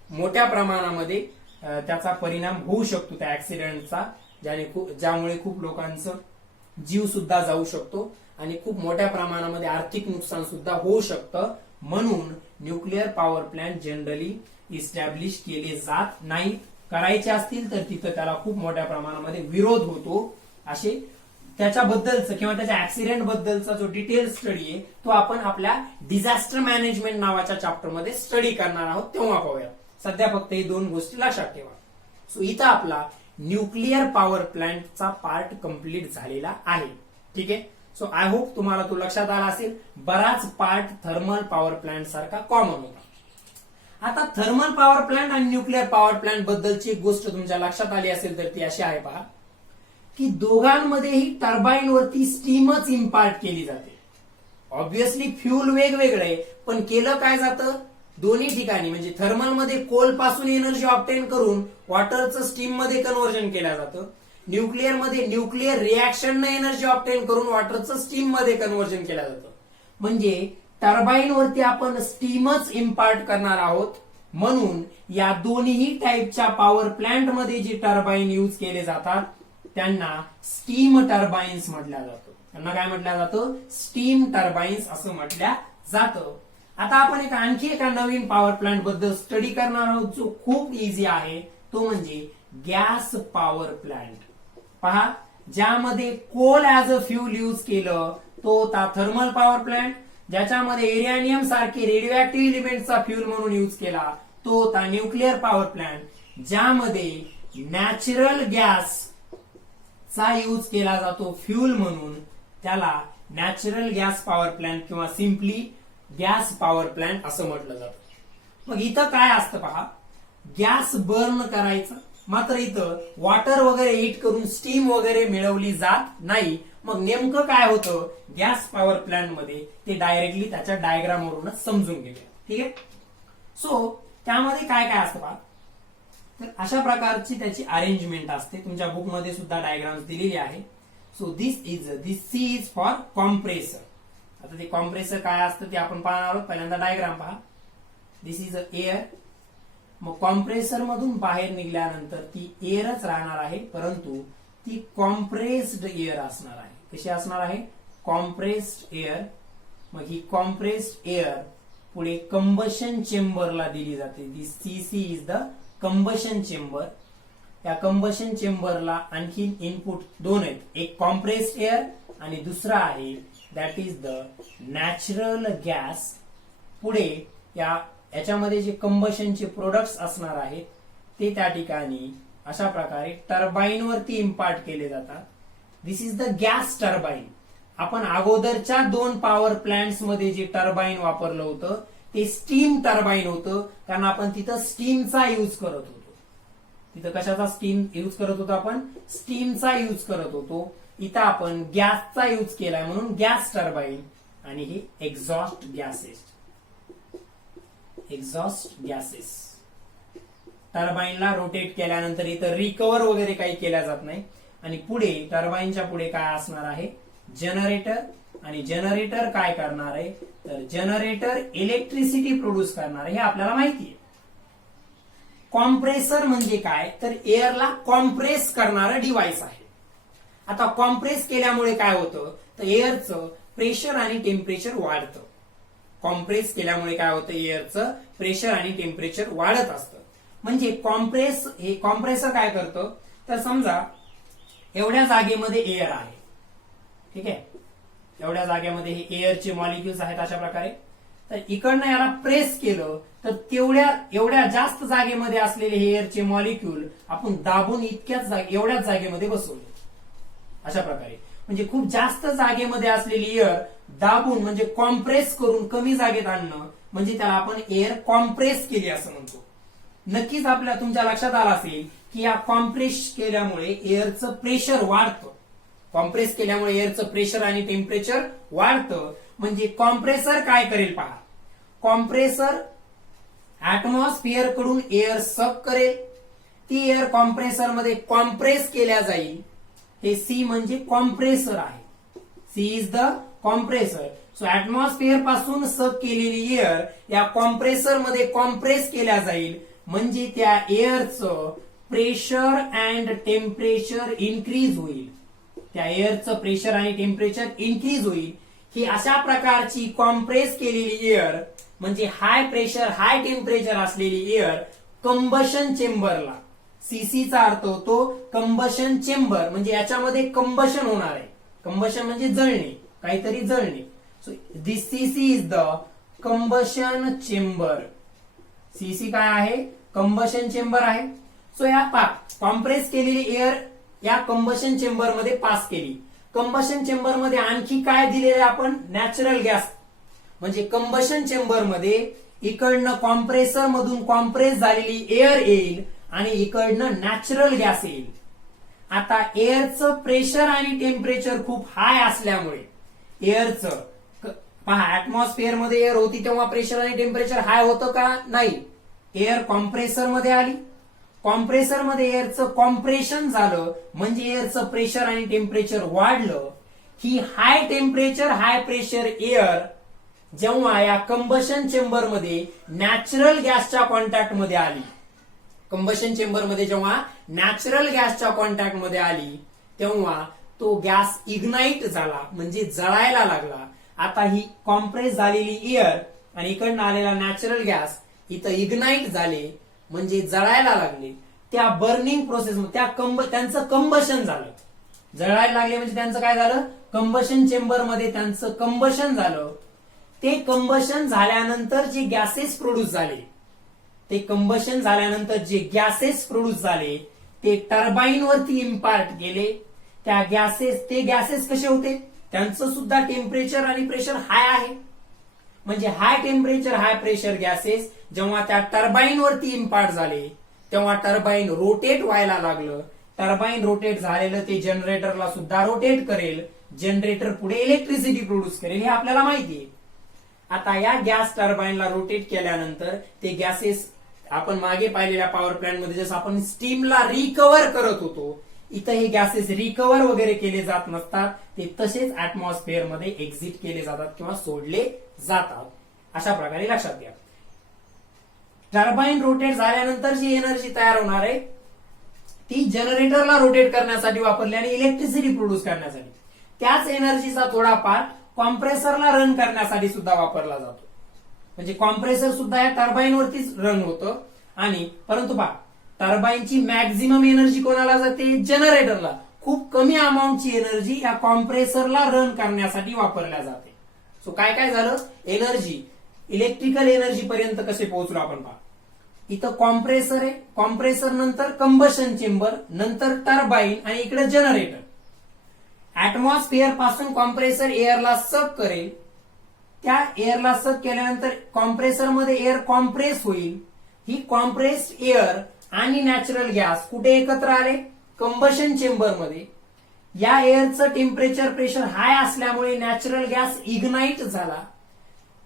मोठ्या प्रमाणामध्ये त्याचा परिणाम होऊ शकतो त्या ऍक्सिडेंटचा, ज्यामुळे खूप लोकांचं जीव सुद्धा जाऊ शकतो आणि खूप मोठ्या प्रमाणामध्ये आर्थिक नुकसान सुद्धा होऊ शकतं. म्हणून nuclear power plant generally establish केले जात नाहीत. करायचे असतील तर तिथं त्याला खूप मोठ्या प्रमाणामध्ये विरोध होतो. असे त्याच्याबद्दलचं किंवा त्याच्या ऍक्सिडेंट बद्दलचा जो डिटेल स्टडी आहे तो आपण आपल्या डिझास्टर मॅनेजमेंट नावाच्या चॅप्टर मध्ये स्टडी करणार आहोत, तेव्हा पाहूया. सध्या फक्त हे दोन गोष्टी लक्षात ठेवा. सो इथं आपला न्यूक्लिअर पॉवर प्लांटचा पार्ट कंप्लीट झालेला आहे. ठीक आहे, सो आय होप तुम्हाला तो लक्षात आला असेल. बराच पार्ट थर्मल पॉवर प्लांट सारखा कॉमन होता. आता थर्मल पॉवर प्लांट आणि न्यूक्लिअर पॉवर प्लांट बद्दलची एक गोष्ट तुमच्या लक्षात आली असेल तर ती अशी आहे पहा, की दोघांमध्येही टर्बाईन वरती स्टीमच इम्पार्ट केली जाते. ऑब्व्हियसली फ्यूल वेगवेगळे, पण केलं काय जातं दोन्ही ठिकाणी, म्हणजे थर्मल मध्ये कोल पासून एनर्जी ऑब्टेन करून वॉटरचं स्टीम मध्ये कन्व्हर्जन केलं जातं. न्यूक्लिअर मध्ये न्यूक्लिअर रिॲक्शनने एनर्जी ऑब्टेन करून वॉटरचं स्टीम मध्ये कन्व्हर्जन केलं जातं. म्हणजे टर्बाईन वरती आपण स्टीमच इम्पार्ट करणार आहोत. म्हणून या दोन्ही टाईपच्या पॉवर प्लांट मध्ये जे टर्बाईन यूज केले जातात त्यांना स्टीम टर्बाईन्स म्हटलं जातं. त्यांना काय म्हटलं जातं? स्टीम टर्बाईन्स असं म्हटलं जातं. आता आपण आणखी एका नवीन पॉवर प्लांट बद्दल स्टडी करणार आहोत जो खूप इझी आहे, तो म्हणजे गॅस पॉवर प्लांट. पहा, ज्यामध्ये coal as a fuel use केलं तो होता थर्मल पॉवर प्लांट. ज्याच्यामध्ये युरेनियम सारखे रेडिओ ऍक्टिव्ह एलिमेंटचा फ्यूल म्हणून यूज केला तो होता न्यूक्लिअर पॉवर प्लांट. ज्यामध्ये नॅचरल गॅस चा यूज केला जातो फ्यूल म्हणून, त्याला नॅचरल गॅस पॉवर प्लांट किंवा सिम्पली गॅस पॉवर प्लांट असं म्हटलं जातं. मग इथं काय असतं पहा, गॅस बर्न करायचं, मात्र इथं वॉटर वगैरे हीट करून स्टीम वगैरे मिळवली जात नाही. मग नेमकं काय होतं गॅस पॉवर प्लांट मध्ये ते डायरेक्टली त्याच्या डायग्राम वरूनच समजून घेऊया. ठीक आहे, सो त्यामध्ये काय काय असतं पहा, तर अशा प्रकारची त्याची अरेंजमेंट असते. तुमच्या बुकमध्ये सुद्धा डायग्राम दिलेली आहे. So this C is for compressor. आता ते कॉम्प्रेसर काय असतं ते आपण पाहणार आहोत. पहिल्यांदा डायग्राम पहा. दिस इज अ एअर. मग कॉम्प्रेसर मधून बाहेर निघाल्यानंतर ती एअरच राहणार आहे, परंतु ती कॉम्प्रेस्ड एअर असणार आहे. कशी असणार आहे? Compressed air. मग ही कॉम्प्रेस्ड एअर पुढे कंबशन चेंबरला दिली जाते. This C is the combustion chamber. या कंबशन चेंबरला आणखी इनपुट दोन आहेत, एक कॉम्प्रेस्ड एअर आणि दुसरा आहे that is the natural gas. पुढे या याच्यामध्ये जे कंबशनचे प्रोडक्ट्स असणार आहेत ते त्या ठिकाणी अशा प्रकारे टर्बाईन वरती इम्पार्ट केले जातात. दिस इज द गॅस टर्बाईन. आपण अगोदरच्या 2 पॉवर प्लांट्स मध्ये जे टर्बाईन वापरलं होतं ते स्टीम टर्बाईन होतं, कारण आपण तिथं स्टीमचा यूज करत होतो. तिथं कशाचा स्टीम यूज करत होतो? आपण स्टीमचा यूज करत होतो. इथं आपण गॅसचा यूज केलाय म्हणून गॅस टर्बाईन. आणि हे एक्झॉस्ट गॅसेस. एक्झॉस्ट गॅसेस टर्बाईनला रोटेट केल्यानंतर इथं रिकव्हर वगैरे काही केल्या जात नाही. आणि पुढे टर्बाईनच्या पुढे काय असणार आहे? जनरेटर. आणि जनरेटर काय करणार आहे? तर जनरेटर इलेक्ट्रिसिटी प्रोड्यूस करणार आहे, हे आपल्याला माहिती आहे. कॉम्प्रेसर म्हणजे काय? तर एअरला कॉम्प्रेस करणारं डिव्हाइस आहे. आता कॉम्प्रेस केल्यामुळे काय होतं? तर एअरचं प्रेशर आणि टेम्परेचर वाढतं. कॉम्प्रेस केल्यामुळे काय होतं? एअरचं प्रेशर आणि टेम्परेचर वाढत असतं. म्हणजे कॉम्प्रेसर काय करतं? तर समजा एवढ्या जागेमध्ये एअर आहे, ठीक आहे, एवढ्या जागेमध्ये हे एअरचे मॉलिक्युल्स आहेत अशा प्रकारे. तर इकडनं याला प्रेस केलं तर एवढ्या जास्त जागेमध्ये असलेले हे एअरचे मॉलिक्युल आपण दाबून एवढ्याच जागेमध्ये बसवले अशा प्रकारे. म्हणजे खूप जास्त जागेमध्ये असलेली एअर दाबून म्हणजे कॉम्प्रेस करून कमी जागेत आणणं, म्हणजे त्याला आपण एअर कॉम्प्रेस केली असं म्हणतो. नक्कीच तुमच्या लक्षात आलं असेल की या कॉम्प्रेस केल्यामुळे एअरचं प्रेशर वाढतं. कॉम्प्रेस केल्यामुळे एअरचं प्रेशर आणि टेम्परेचर वाढतं. म्हणजे कॉम्प्रेसर काय करेल पहा. कॉम्प्रेसर ऍटमॉस्फिअर कडून एअर सक करेल. ती एअर कॉम्प्रेसर मध्ये कॉम्प्रेस केल्या जाईल. हे सी म्हणजे कॉम्प्रेसर आहे. C is the compressor. So atmosphere पासून सक केलेली एअर या कॉम्प्रेसर मध्ये कॉम्प्रेस केल्या जाईल. म्हणजे त्या एअरचं प्रेशर अँड टेम्परेचर इन्क्रीज होईल. त्या एअरचं प्रेशर आणि टेम्परेचर इन्क्रीज होईल. ही अशा प्रकारची कॉम्प्रेस केलेली एअर म्हणजे हाय प्रेशर हाय टेम्परेचर असलेली एअर कंबशन चेंबरला, सीसीचा अर्थ होतो कंबशन चेंबर, म्हणजे याच्यामध्ये कंबशन होणार आहे. कंबशन म्हणजे जळणे, काहीतरी जळणे. So this CC is the combustion chamber. CC काय आहे? कंबशन चेंबर आहे. सो या कॉम्प्रेस केलेली एअर या कंबशन चेंबर मध्ये पास केली. कंबशन चेंबर मध्ये आणखी काय दिलेलं आपण? Natural gas. म्हणजे कंबशन चेंबर मध्ये इकडनं कॉम्प्रेसर मधून कॉम्प्रेस झालेली एअर येईल आणि इकडनं नॅचरल गॅस येईल. आता एअरचं प्रेशर आणि टेम्परेचर खूप हाय असल्यामुळे एअरचं पहा, ऍटमॉस्फिअर मध्ये एअर होती तेव्हा प्रेशर आणि टेम्परेचर हाय होतं का? नाही. एअर कॉम्प्रेसर मध्ये आली. कॉम्प्रेसर मध्ये एअरचं कॉम्प्रेशन झालं म्हणजे एअरचं प्रेशर आणि टेम्परेचर वाढलं. ही high temperature high pressure air जेव्हा या कंबशन चेंबर मध्ये नॅचरल गॅसच्या कॉन्टॅक्ट मध्ये आली, कंबशन चेंबर मध्ये जेव्हा नॅचरल गॅसच्या कॉन्टॅक्ट मध्ये आली तेव्हा तो गॅस इग्नाइट झाला म्हणजे जळायला लागला. आता ही कॉम्प्रेस झालेली एअर आणि इकडनं आलेला नॅचरल गॅस इथं इग्नाइट झाले म्हणजे जळायला लागले. त्या बर्निंग प्रोसेस त्यांचं कंबशन झालं. जळायला लागले म्हणजे त्यांचं काय झालं? कंबशन चेंबर मध्ये त्यांचं कंबशन झालं. ते कंबशन झाल्यानंतर जे गॅसेस प्रोड्यूस झाले, ते कंबशन झाल्यानंतर जे गॅसेस प्रोड्यूस झाले ते टर्बाईन वरती इम्पार्ट केले. ते गॅसेस कसे होते? त्यांचं सुद्धा टेम्परेचर आणि प्रेशर हाय आहे. म्हणजे हाय टेम्परेचर हाय प्रेशर गॅसेस जेव्हा त्या टर्बाईन वरती इम्पार्ट झाले तेव्हा टर्बाईन रोटेट व्हायला लागलं. टर्बाईन रोटेट झालेलं ते जनरेटरला सुद्धा रोटेट करेल. जनरेटर पुढे इलेक्ट्रिसिटी प्रोड्यूस करेल, हे आपल्याला माहिती आहे. आता या गॅस टर्बाईनला रोटेट केल्यानंतर ते गॅसेस आपण मागे पाहिलेल्या पॉवर प्लांट मध्ये जसं आपण स्टीमला रिकव्हर करत होतो, इथं हे गॅसेस रिकव्हर वगैरे केले जात नसतात. ते तसेच ऍटमॉस्फिअर मध्ये एक्झिट केले जातात किंवा सोडले जातात. अशा प्रकारे लक्षात घ्या. टर्बाईन रोटेट झाल्यानंतर जी एनर्जी तयार होणार आहे ती जनरेटरला रोटेट करण्यासाठी वापरली आणि इलेक्ट्रिसिटी प्रोड्यूस करण्यासाठी. त्याच एनर्जीचा थोडा पार्ट कॉम्प्रेसरला रन करण्यासाठी सुद्धा वापरला जातो. म्हणजे कॉम्प्रेसर सुद्धा या टर्बाईन वरतीच रन होतं. आणि परंतु पहा, टर्बाईनची मॅक्झिमम एनर्जी कोणाला जाते? जनरेटरला. खूप कमी अमाऊंटची एनर्जी या कॉम्प्रेसरला रन करण्यासाठी वापरल्या जाते. सो काय काय झालं? एनर्जी इलेक्ट्रिकल एनर्जी पर्यंत कसे पोहोचलो आपण पहा. इथं कॉम्प्रेसर आहे, कॉम्प्रेसर नंतर कंबशन चेंबर, नंतर टर्बाईन आणि इकडे जनरेटर. ऍटमॉस्फिअर पासून कॉम्प्रेसर एअरला सक करेल, त्या एअरला सक केल्यानंतर कॉम्प्रेसर मध्ये एअर कॉम्प्रेस होईल. ही कॉम्प्रेस्ड एअर आणि नॅचरल गॅस कुठे एकत्र आले? कंबशन चेंबर मध्ये. या एअरचं टेम्परेचर प्रेशर हाय असल्यामुळे नॅचरल गॅस इग्नाइट झाला.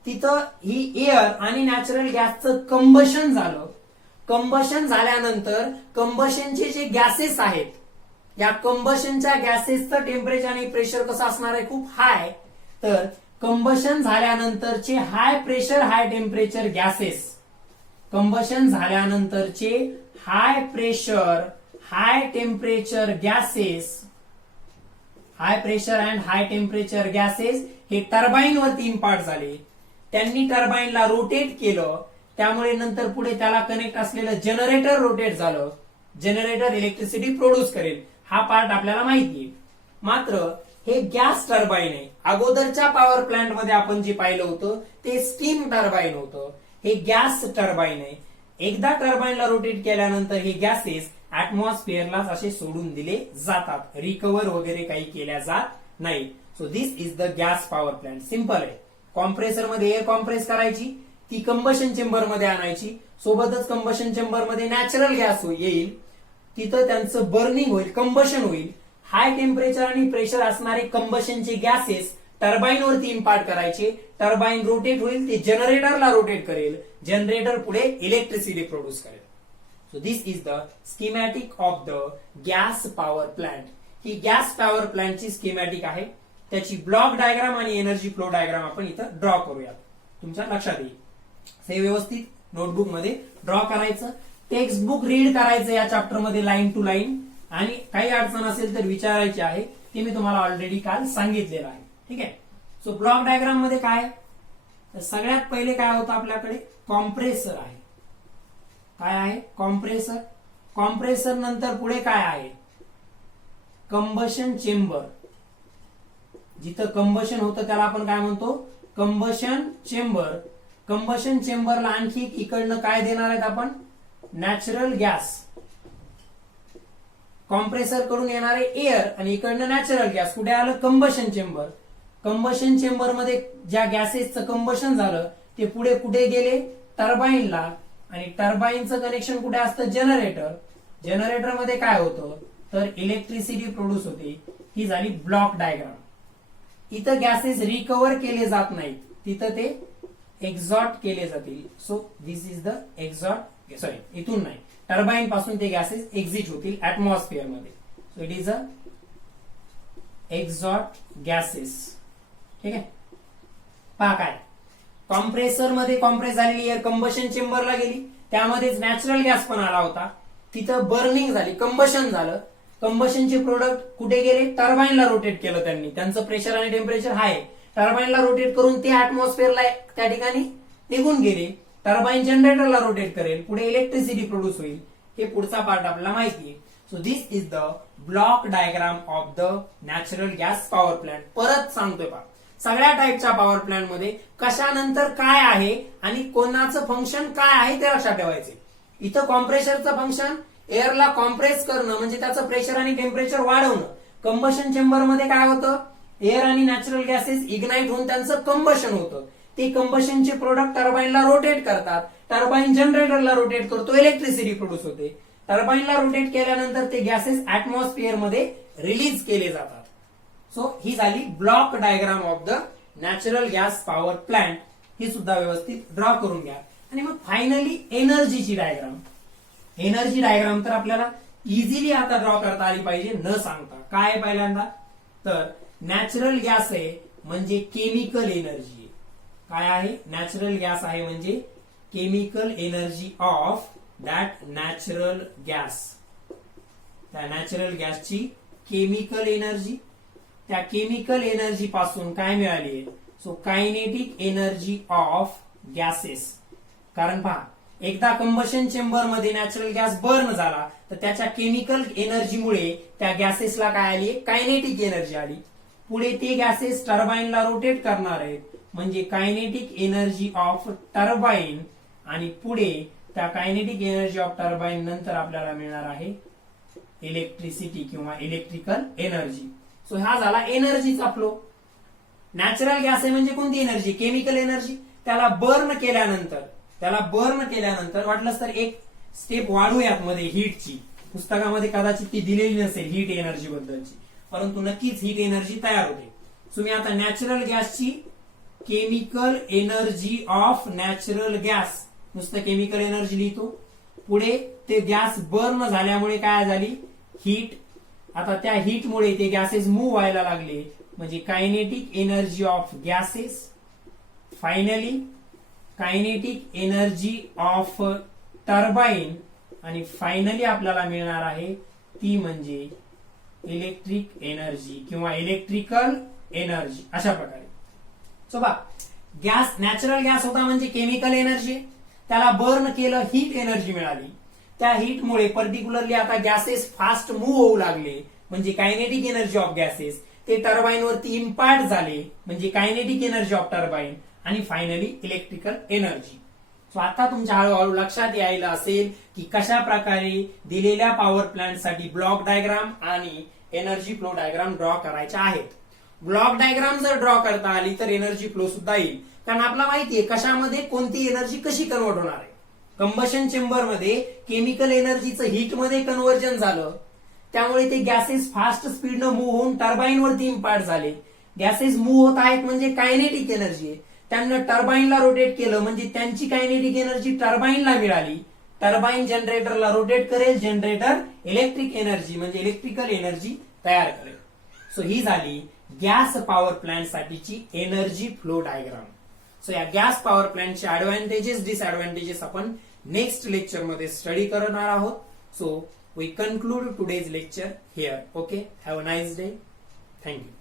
तिथं ही एअर आणि नॅचरल गॅसचं कंबशन झालं. कंबशन झाल्यानंतर कंबशनचे जे गॅसेस आहेत, या कंबशनच्या गॅसेसचं टेम्परेचर आणि प्रेशर कसं असणार आहे? खूप हाय. तर कंबशन झाल्यानंतरचे high pressure high temperature gases, combustion झाल्यानंतरचे high pressure high temperature gases, high pressure and high temperature gases हे टर्बाईन वरती इम्पार्ट झाले. त्यांनी टर्बाईनला रोटेट केलं, त्यामुळे नंतर पुढे त्याला कनेक्ट असलेलं जनरेटर रोटेट झालं. जनरेटर इलेक्ट्रिसिटी प्रोड्यूस करेल. हा पार्ट आपल्याला माहिती आहे. मात्र हे गॅस टर्बाईन आहे. अगोदरच्या पॉवर प्लांट मध्ये आपण जे पाहिलं होतं ते स्टीम टर्बाईन होतं. हे गॅस टर्बाईन आहे. एकदा टर्बाईनला रोटेट केल्यानंतर हे गॅसेस ऍटमॉस्फिअरला असे सोडून दिले जातात. रिकव्हर वगैरे काही केल्या जात नाही. So this is the gas power plant. Simple आहे. कॉम्प्रेसर मध्ये एअर कॉम्प्रेस करायची, ती कंबशन चेंबर मध्ये आणायची, सोबतच कंबशन चेंबर मध्ये नॅचरल गॅस येईल, तिथं त्यांचं बर्निंग होईल, कंबशन होईल. हाय टेम्परेचर आणि प्रेशर असणारे कंबशनचे गॅसेस टर्बाईन वरती इम्पार्ट करायचे. टर्बाईन रोटेट होईल, ते जनरेटरला रोटेट करेल. जनरेटर पुढे इलेक्ट्रिसिटी प्रोड्यूस करेल. So this is the schematic of the gas power plant. He gas power प्लांटची स्कीमॅटिक आहे. त्याची ब्लॉक डायग्राम आणि एनर्जी फ्लो डायग्राम आपण इथं ड्रॉ करूयात. तुमच्या लक्षात येईल. हे व्यवस्थित नोटबुक मध्ये ड्रॉ करायचं. टेक्स्ट बुक रीड करायचं या चॅप्टर मध्ये लाईन टू लाईन. आणि काही अडचण असेल तर विचारायची आहे, ते मी तुम्हाला ऑलरेडी काल सांगितलेलं आहे. ठीक आहे. सो ब्लॉक डायग्राम मध्ये काय? तर सगळ्यात पहिले काय होतं आपल्याकडे? कॉम्प्रेसर आहे. काय आहे? कॉम्प्रेसर. कॉम्प्रेसर नंतर पुढे काय आहे? Combustion chamber. जिथं कंबशन होतं त्याला आपण काय म्हणतो? Combustion chamber. कंबशन चेंबरला आणखी इकडनं काय देणार आहेत आपण? Natural gas. कॉम्प्रेसर कडून येणारे एअर आणि इकडनं नॅचरल गॅस कुठे आलं? Combustion chamber. कंबशन चेंबर मध्ये ज्या गॅसेसचं कंबशन झालं ते पुढे कुठे गेले? टर्बाईनला. आणि टर्बाईनचं कनेक्शन कुठे असतं? जनरेटर. जनरेटर मध्ये काय होतं? तर इलेक्ट्रिसिटी प्रोड्यूस होते. ही झाली ब्लॉक डायग्राम. इथं गॅसेस रिकव्हर केले जात नाहीत, तिथं ते एक्झॉट केले जातील. So this is the exhaust. Sorry, इथून नाही, टर्बाईन पासून ते गॅसेस एक्झिट होतील ऍटमॉस्फिअर मध्ये. So it is a exhaust gases. ठीक आहे. पहा काय, कॉम्प्रेसर मध्ये कॉम्प्रेस झालेली एअर कंबशन चेंबरला गेली, त्यामध्येच नॅचरल गॅस पण आला होता. तिथं बर्निंग झाली, कंबशन झालं. कंबशनचे प्रोडक्ट कुठे गेले? टर्बाईनला रोटेट केलं त्यांनी. त्यांचं प्रेशर आणि टेम्परेचर हाय. टर्बाईनला रोटेट करून ते ऍटमॉस्फिअरला त्या ठिकाणी निघून गेले. टर्बाईन जनरेटरला रोटेट करेल, पुढे इलेक्ट्रिसिटी प्रोड्यूस होईल. हे पुढचा पार्ट आपल्याला माहिती आहे. So this is the block diagram of the natural gas power plant. परत सांगतोय पहा, सगळ्या टाईपच्या पॉवर प्लांट मध्ये कशानंतर काय आहे आणि कोणाचं फंक्शन काय आहे ते लक्षात ठेवायचे. इथं कॉम्प्रेशरचं फंक्शन एअरला कॉम्प्रेस करणं, म्हणजे त्याचं प्रेशर आणि टेम्परेचर वाढवणं. कंबशन चेंबर मध्ये काय होतं? एअर आणि नॅचरल गॅसेस इग्नाइट होऊन त्यांचं कंबशन होतं. ते कंबशनचे प्रोडक्ट टर्बाईनला रोटेट करतात. टर्बाईन जनरेटरला रोटेट करतो, इलेक्ट्रिसिटी प्रोड्यूस होते. टर्बाईनला रोटेट केल्यानंतर ते गॅसेस ऍटमॉस्फिअर मध्ये रिलीज केले जातात. सो ही झाली block diagram of the natural gas power plant. ही सुद्धा व्यवस्थित ड्रॉ करून घ्या. आणि मग फायनली एनर्जीची डायग्राम. एनर्जी डायग्राम तर आपल्याला इझिली आता ड्रॉ करता आली पाहिजे न सांगता. काय आहे पहिल्यांदा? तर नॅचरल गॅस आहे म्हणजे केमिकल एनर्जी. काय आहे? नॅचरल गॅस आहे म्हणजे chemical energy of that natural gas. त्या नॅचरल गॅसची केमिकल एनर्जी. त्या केमिकल एनर्जी पासून काय मिळाली आहे? So kinetic energy of gases. कारण पहा, एकदा कंबशन चेंबर मध्ये नॅचरल गॅस बर्न झाला तर त्याच्या केमिकल एनर्जीमुळे त्या गॅसेसला काय आली? कायनेटिक एनर्जी आली. पुढे ते गॅसेस टर्बाईनला रोटेट करणार आहेत. म्हणजे कायनेटिक एनर्जी ऑफ टर्बाइन, आणि पुढे त्या कायनेटिक एनर्जी ऑफ टर्बाइन नंतर आपल्याला मिळणार आहे इलेक्ट्रिसिटी किंवा इलेक्ट्रिकल एनर्जी. सो हा झाला एनर्जीचा फ्लो. नॅचरल गॅस आहे म्हणजे कोणती एनर्जी? Chemical energy. त्याला बर्न केल्यानंतर वाटलंच तर एक स्टेप वाढूयात मध्ये हीटची. पुस्तकामध्ये कदाचित ती दिलेली नसेल हीट एनर्जी बद्दलची, परंतु नक्कीच हीट एनर्जी तयार होते. सो मी आता नॅचरल गॅसची chemical energy of natural gas नुसतं केमिकल एनर्जी लिहितो. पुढे ते गॅस बर्न झाल्यामुळे काय झाली? हीट. आता त्या हीटमुळे ते गॅसेस मूव्ह व्हायला लागले, म्हणजे kinetic energy of gases. Finally kinetic energy of turbine, आणि फायनली आपल्याला मिळणार आहे ती म्हणजे इलेक्ट्रिक एनर्जी किंवा इलेक्ट्रिकल एनर्जी. अशा प्रकारे सो बा गॅस, नॅचरल गॅस होता म्हणजे केमिकल एनर्जी, त्याला बर्न केलं, हीट एनर्जी मिळाली. त्या हीटमुळे पर्टिक्युलरली आता गॅसेस फास्ट मूव्ह होऊ लागले, म्हणजे कायनेटिक एनर्जी ऑफ गॅसेस. ते टर्बाइन वरती इम्पार्ट झाले, म्हणजे कायनेटिक एनर्जी ऑफ टर्बाइन, आणि फायनली इलेक्ट्रिकल एनर्जी. सो आता तुमच्या हळूहळू लक्षात यायला असेल की कशा प्रकारे दिलेल्या पॉवर प्लांटसाठी ब्लॉक डायग्राम आणि एनर्जी फ्लो डायग्राम ड्रॉ करायच्या आहेत. ब्लॉक डायग्राम जर ड्रॉ करता आली तर एनर्जी फ्लो सुद्धा येईल, कारण आपल्याला माहितीये कशामध्ये कोणती एनर्जी कशी कन्वर्ट होणार आहे. कंबशन चेंबर मध्ये केमिकल एनर्जीचं हीट मध्ये कन्व्हर्जन झालं, त्यामुळे ते गॅसेस फास्ट स्पीडनं मूव्ह होऊन टर्बाइन वरती इम्पार्ट झाले. गॅसेस मूव्ह होत आहेत म्हणजे कायनेटिक एनर्जी आहे. त्यांना टर्बाइनला रोटेट केलं म्हणजे त्यांची कायनेटिक एनर्जी टर्बाइनला मिळाली. टर्बाइन जनरेटरला रोटेट करेल, जनरेटर इलेक्ट्रिक एनर्जी म्हणजे इलेक्ट्रिकल एनर्जी तयार करेल. सो ही झाली गॅस पॉवर प्लांट साठीची एनर्जी फ्लो डायग्राम. सो या गॅस पॉवर प्लांटचे ऍडव्हान्टेजेस, डिसएडव्हान्टेजेस आपण नेक्स्ट लेक्चर मध्ये स्टडी करणार आहोत. So we conclude today's lecture here. Okay, have a nice day. Thank you.